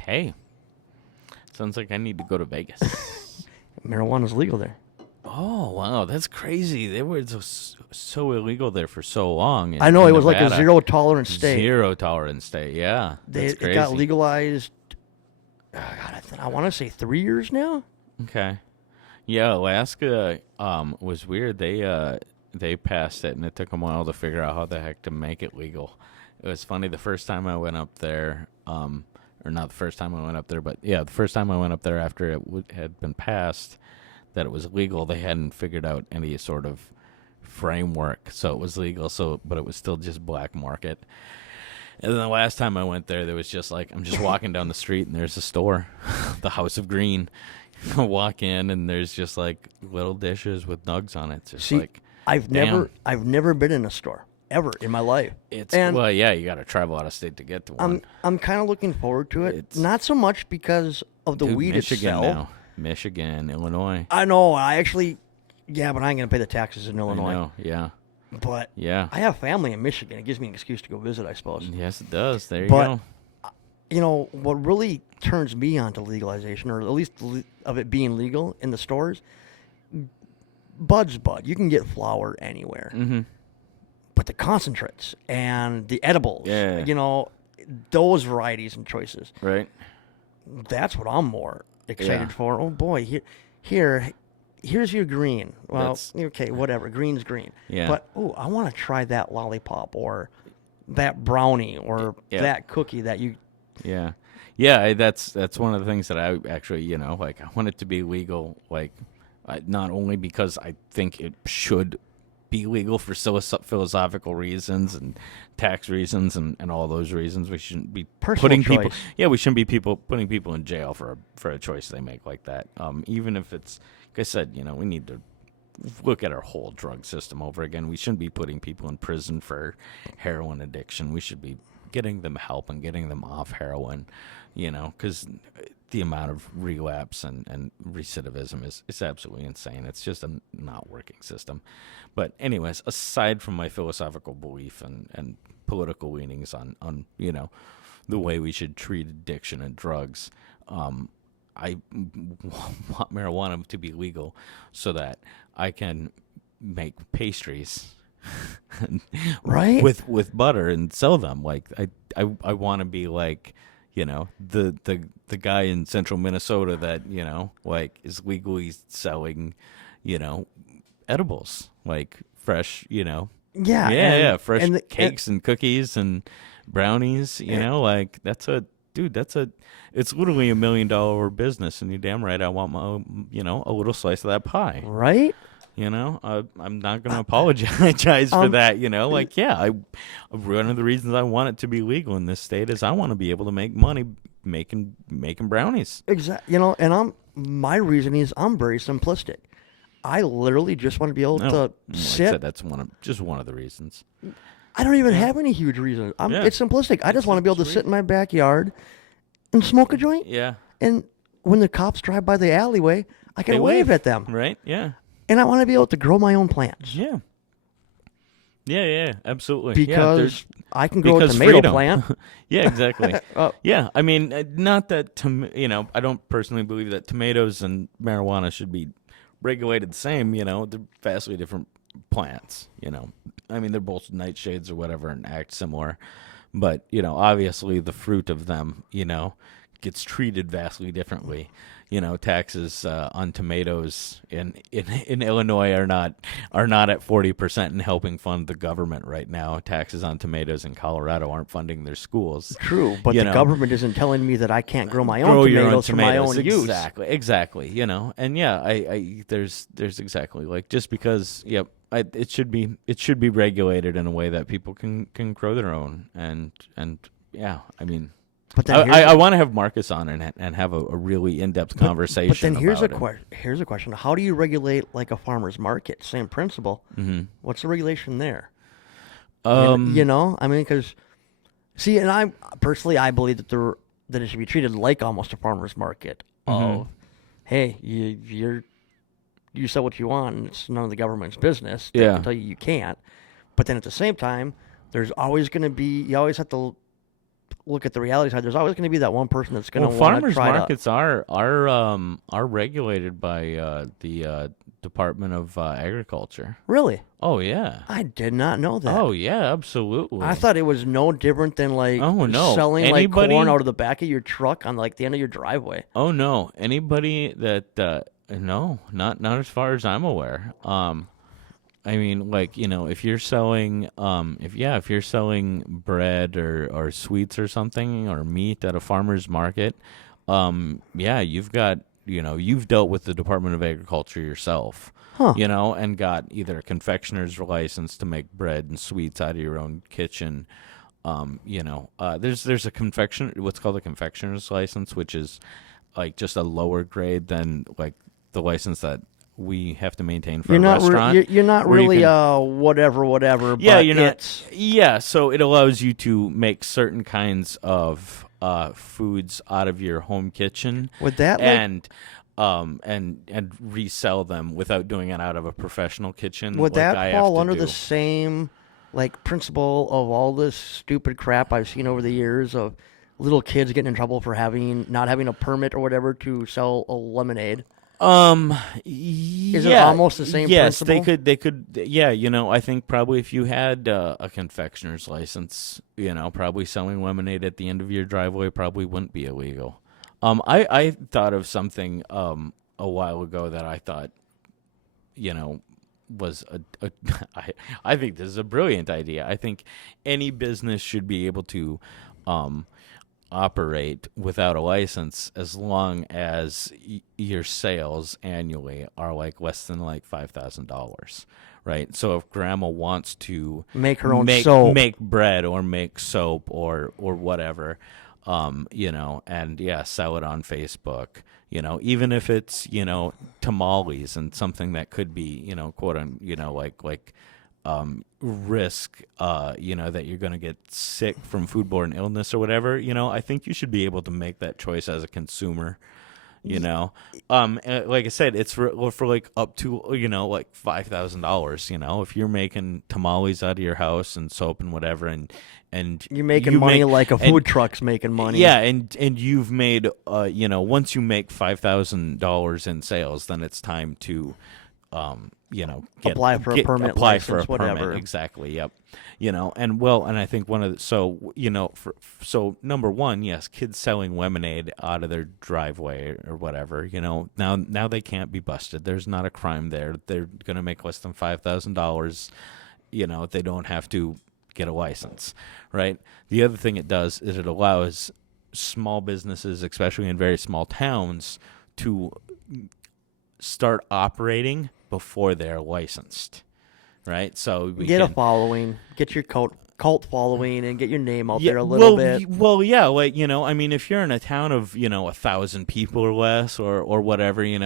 Hey. Sounds like I need to go to Vegas. Marijuana's legal there. Oh, wow. That's crazy. They were so illegal there for so long. I know. It was Nevada. like a zero-tolerance state. Zero-tolerance state, yeah. That's crazy. It got legalized, I want to say 3 years now. Okay. Yeah, Alaska was weird. They passed it, and it took them a while to figure out how the heck to make it legal. It was funny. The first time I went up there, or not the first time I went up there, but yeah, the first time I went up there after it had been passed that it was legal, they hadn't figured out any sort of framework, so it was legal. But it was still just black market. And then the last time I went there was just like I'm just walking down the street and there's a store, the House of Green. I walk in and there's just like little dishes with nugs on it. It's just I've never been in a store ever in my life. Well, yeah, you got to travel out of state to get to one. I'm kind of looking forward to it. Not so much because of the weed Michigan itself. now. Michigan, Illinois. I know. I actually, yeah, but I ain't gonna pay the taxes in Illinois. I know, yeah. But yeah, I have family in Michigan. It gives me an excuse to go visit, I suppose. Yes, it does. There you go. You know, what really turns me on to legalization, or at least of it being legal in the stores, Bud's Bud. You can get flour anywhere. Mm-hmm. But the concentrates and the edibles, you know, those varieties and choices. Right. That's what I'm more excited for. Oh, boy, here's your green. Well, okay, whatever. Green's green. Yeah. But, I want to try that lollipop or that brownie or that cookie that you... Yeah. Yeah, that's one of the things that I actually, you know, like, I want it to be legal, like, not only because I think it should be legal for philosophical reasons and tax reasons and all those reasons. We shouldn't be putting people... Yeah, we shouldn't be putting people in jail for a choice they make like that. Even if it's... Like I said, you know, we need to look at our whole drug system over again. We shouldn't be putting people in prison for heroin addiction. We should be getting them help and getting them off heroin, you know, because the amount of relapse and recidivism is absolutely insane. It's just a not working system. But anyways, aside from my philosophical belief and political leanings on, you know, the way we should treat addiction and drugs, I want marijuana to be legal so that I can make pastries right with butter and sell them. Like I want to be like, you know, the guy in central Minnesota that, you know, like is legally selling, you know, edibles, like fresh, you know, fresh cakes and cookies and brownies, you know, like it's literally $1 million business, and you're damn right I want my, you know, a little slice of that pie. Right? You know, I'm not going to apologize for that, you know. Like, one of the reasons I want it to be legal in this state is I want to be able to make money making brownies. Exactly. You know, and my reasoning is I'm very simplistic. I literally just want to be able to sit. Like I said, that's one of the reasons. I don't even have any huge reasons. It's simplistic. I just want to be able to sit in my backyard and smoke a joint. Yeah. And when the cops drive by the alleyway, I can wave at them. Right? Yeah. And I want to be able to grow my own plants. Yeah. Yeah, absolutely. Because I can grow a tomato plant. Yeah, exactly. Yeah, I mean, not that, you know, I don't personally believe that tomatoes and marijuana should be regulated the same, you know. They're vastly different plants, you know. I mean, they're both nightshades or whatever and act similar. But, you know, obviously the fruit of them, you know, gets treated vastly differently. You know, taxes on tomatoes in Illinois are not at 40% and helping fund the government right now. Taxes on tomatoes in Colorado aren't funding their schools. True, but the government isn't telling me that I can't grow my own tomatoes for my own use. Exactly. You know, and there's exactly like just because it should be regulated in a way that people can grow their own and I mean. But then I want to have Marcus on and have a really in-depth conversation. But then here's a question: how do you regulate like a farmer's market? Same principle. Mm-hmm. What's the regulation there? You know, I mean, because see, and I personally believe that it should be treated like almost a farmer's market. Mm-hmm. Oh, hey, you sell what you want, and it's none of the government's business. They can tell you can't. But then at the same time, there's always going to be. You always have to look at the reality side. There's always going to be that one person that's going to want to try. Farmers markets are regulated by the Department of Agriculture. Really? Oh yeah. I did not know that. Oh yeah, absolutely. I thought it was no different than like selling like corn out of the back of your truck on like the end of your driveway. Oh no, anybody that no, not as far as I'm aware. I mean, like, you know, if you're selling, if you're selling bread or sweets or something or meat at a farmer's market, you've got, you know, you've dealt with the Department of Agriculture yourself, you know, and got either a confectioner's license to make bread and sweets out of your own kitchen. You know, there's what's called a confectioner's license, which is like just a lower grade than like the license that we have to maintain for You're a not restaurant. you're not where you really can- whatever. yeah, But you're not. it's Yeah, so it allows you to make certain kinds of foods out of your home kitchen, would that and resell them without doing it out of a professional kitchen. would like that I fall have to under do. the same like principle of all this stupid crap I've seen over the years of little kids getting in trouble for not having a permit or whatever to sell a lemonade? Is it almost the same yes, principle? they could. Yeah, I think probably if you had a confectioner's license, probably selling lemonade at the end of your driveway probably wouldn't be illegal. I thought of something a while ago that I thought, was I think this is a brilliant idea. I think any business should be able to operate without a license as long as your sales annually are like less than like $5,000, right? So if grandma wants to Make her own soap. make bread or make soap or whatever, and sell it on Facebook, even if it's tamales and something that could be quote on like risk, that you're going to get sick from foodborne illness or whatever, I think you should be able to make that choice as a consumer, like I said, it's for like up to, like $5,000, if you're making tamales out of your house and soap and whatever, and You're making money like a food truck's making money. yeah, and you've made, once you make $5,000 in sales, then it's time to, Apply for a permit, apply for a license, whatever. permit. Exactly. Yep. And I think one of the, so number one, yes, kids selling lemonade out of their driveway or whatever, now they can't be busted. There's not a crime there. They're going to make less than $5,000, they don't have to get a license, right? The other thing it does is it allows small businesses, especially in very small towns, to start operating before they're licensed, right? So we Get can, a following, get your cult following, and get your name out there a little bit. Well, yeah, like I mean, if you're in a town of 1,000 people or less, or whatever, you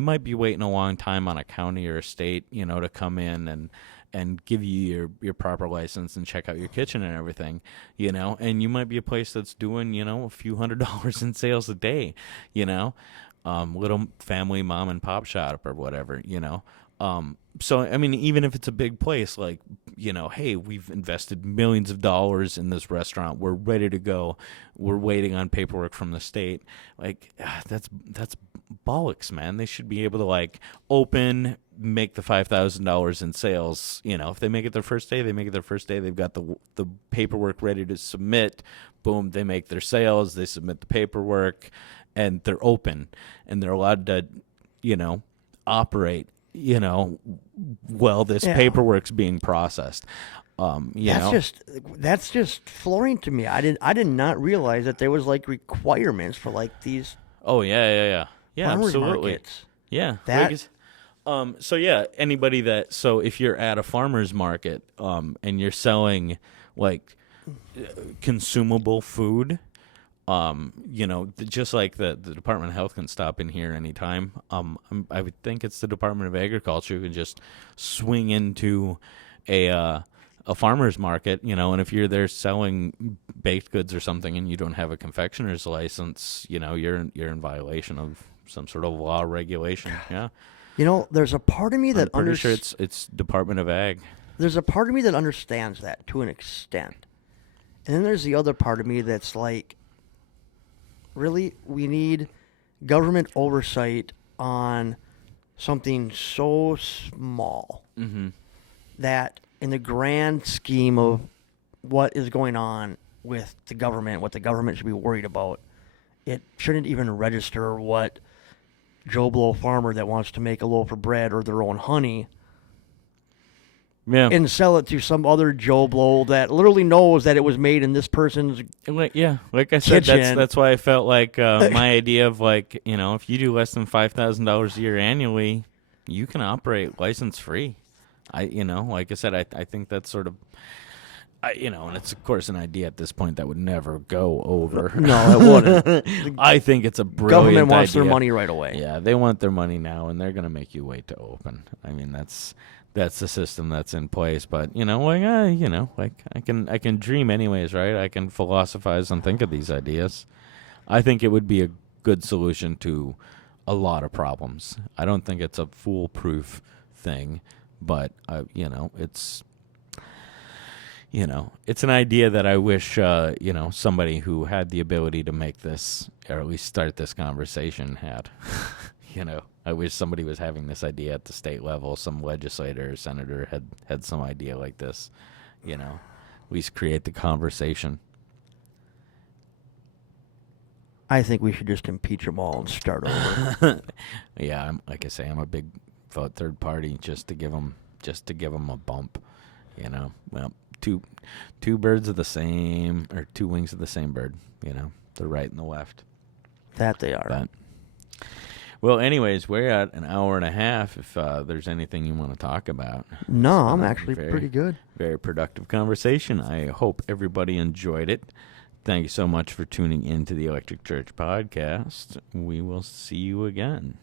might be waiting a long time on a county or a state, to come in and give you your proper license and check out your kitchen and everything, and you might be a place that's doing a few $100s in sales a day, little family mom and pop shop or whatever, so I mean, even if it's a big place, like, hey, we've invested millions of dollars in this restaurant, we're ready to go, we're waiting on paperwork from the state, like, that's bollocks, man. They should be able to like open, make the $5,000 in sales. If they make it their first day, they make it their first day. They've got the paperwork ready to submit. Boom, they make their sales. They submit the paperwork, and they're open, and they're allowed to, operate. While this paperwork's being processed. That's just flooring to me. I did not realize that there was like requirements for like these. Oh yeah, farmers absolutely. markets. Yeah, That so yeah, anybody so if you're at a farmer's market, and you're selling like consumable food, just like the Department of Health can stop in here anytime. I would think it's the Department of Agriculture who can just swing into a farmer's market, and if you're there selling baked goods or something and you don't have a confectioner's license, you're in violation of some sort of law or regulation. Yeah. There's a part of me that I'm pretty sure it's Department of Ag. There's a part of me that understands that to an extent. And then there's the other part of me that's like, really, we need government oversight on something so small that in the grand scheme of what is going on with the government, what the government should be worried about, it shouldn't even register what Joe Blow farmer that wants to make a loaf of bread or their own honey and sell it to some other Joe Blow that literally knows that it was made in this person's like I said, kitchen. that's why I felt like my idea of like, if you do less than $5,000 a year annually, you can operate license free. Like I said, I think that's sort of And it's of course an idea at this point that would never go over. No, it wouldn't. I think it's a brilliant Government wants idea. their money right away. Yeah, they want their money now, and they're going to make you wait to open. I mean, that's the system that's in place. But I can dream anyways, right? I can philosophize and think of these ideas. I think it would be a good solution to a lot of problems. I don't think it's a foolproof thing, but it's an idea that I wish somebody who had the ability to make this or at least start this conversation had. I wish somebody was having this idea at the state level. Some legislator or senator had some idea like this. At least create the conversation. I think we should just impeach them all and start over. Yeah, like I say, I'm a big vote third party just to give them a bump. Well, two birds of the same, or two wings of the same bird. The right and the left. That they are. But, well, anyways, we're at an hour and a half. If there's anything you want to talk about. No, I'm actually pretty good. Very productive conversation. I hope everybody enjoyed it. Thank you so much for tuning in to the Electric Church podcast. We will see you again.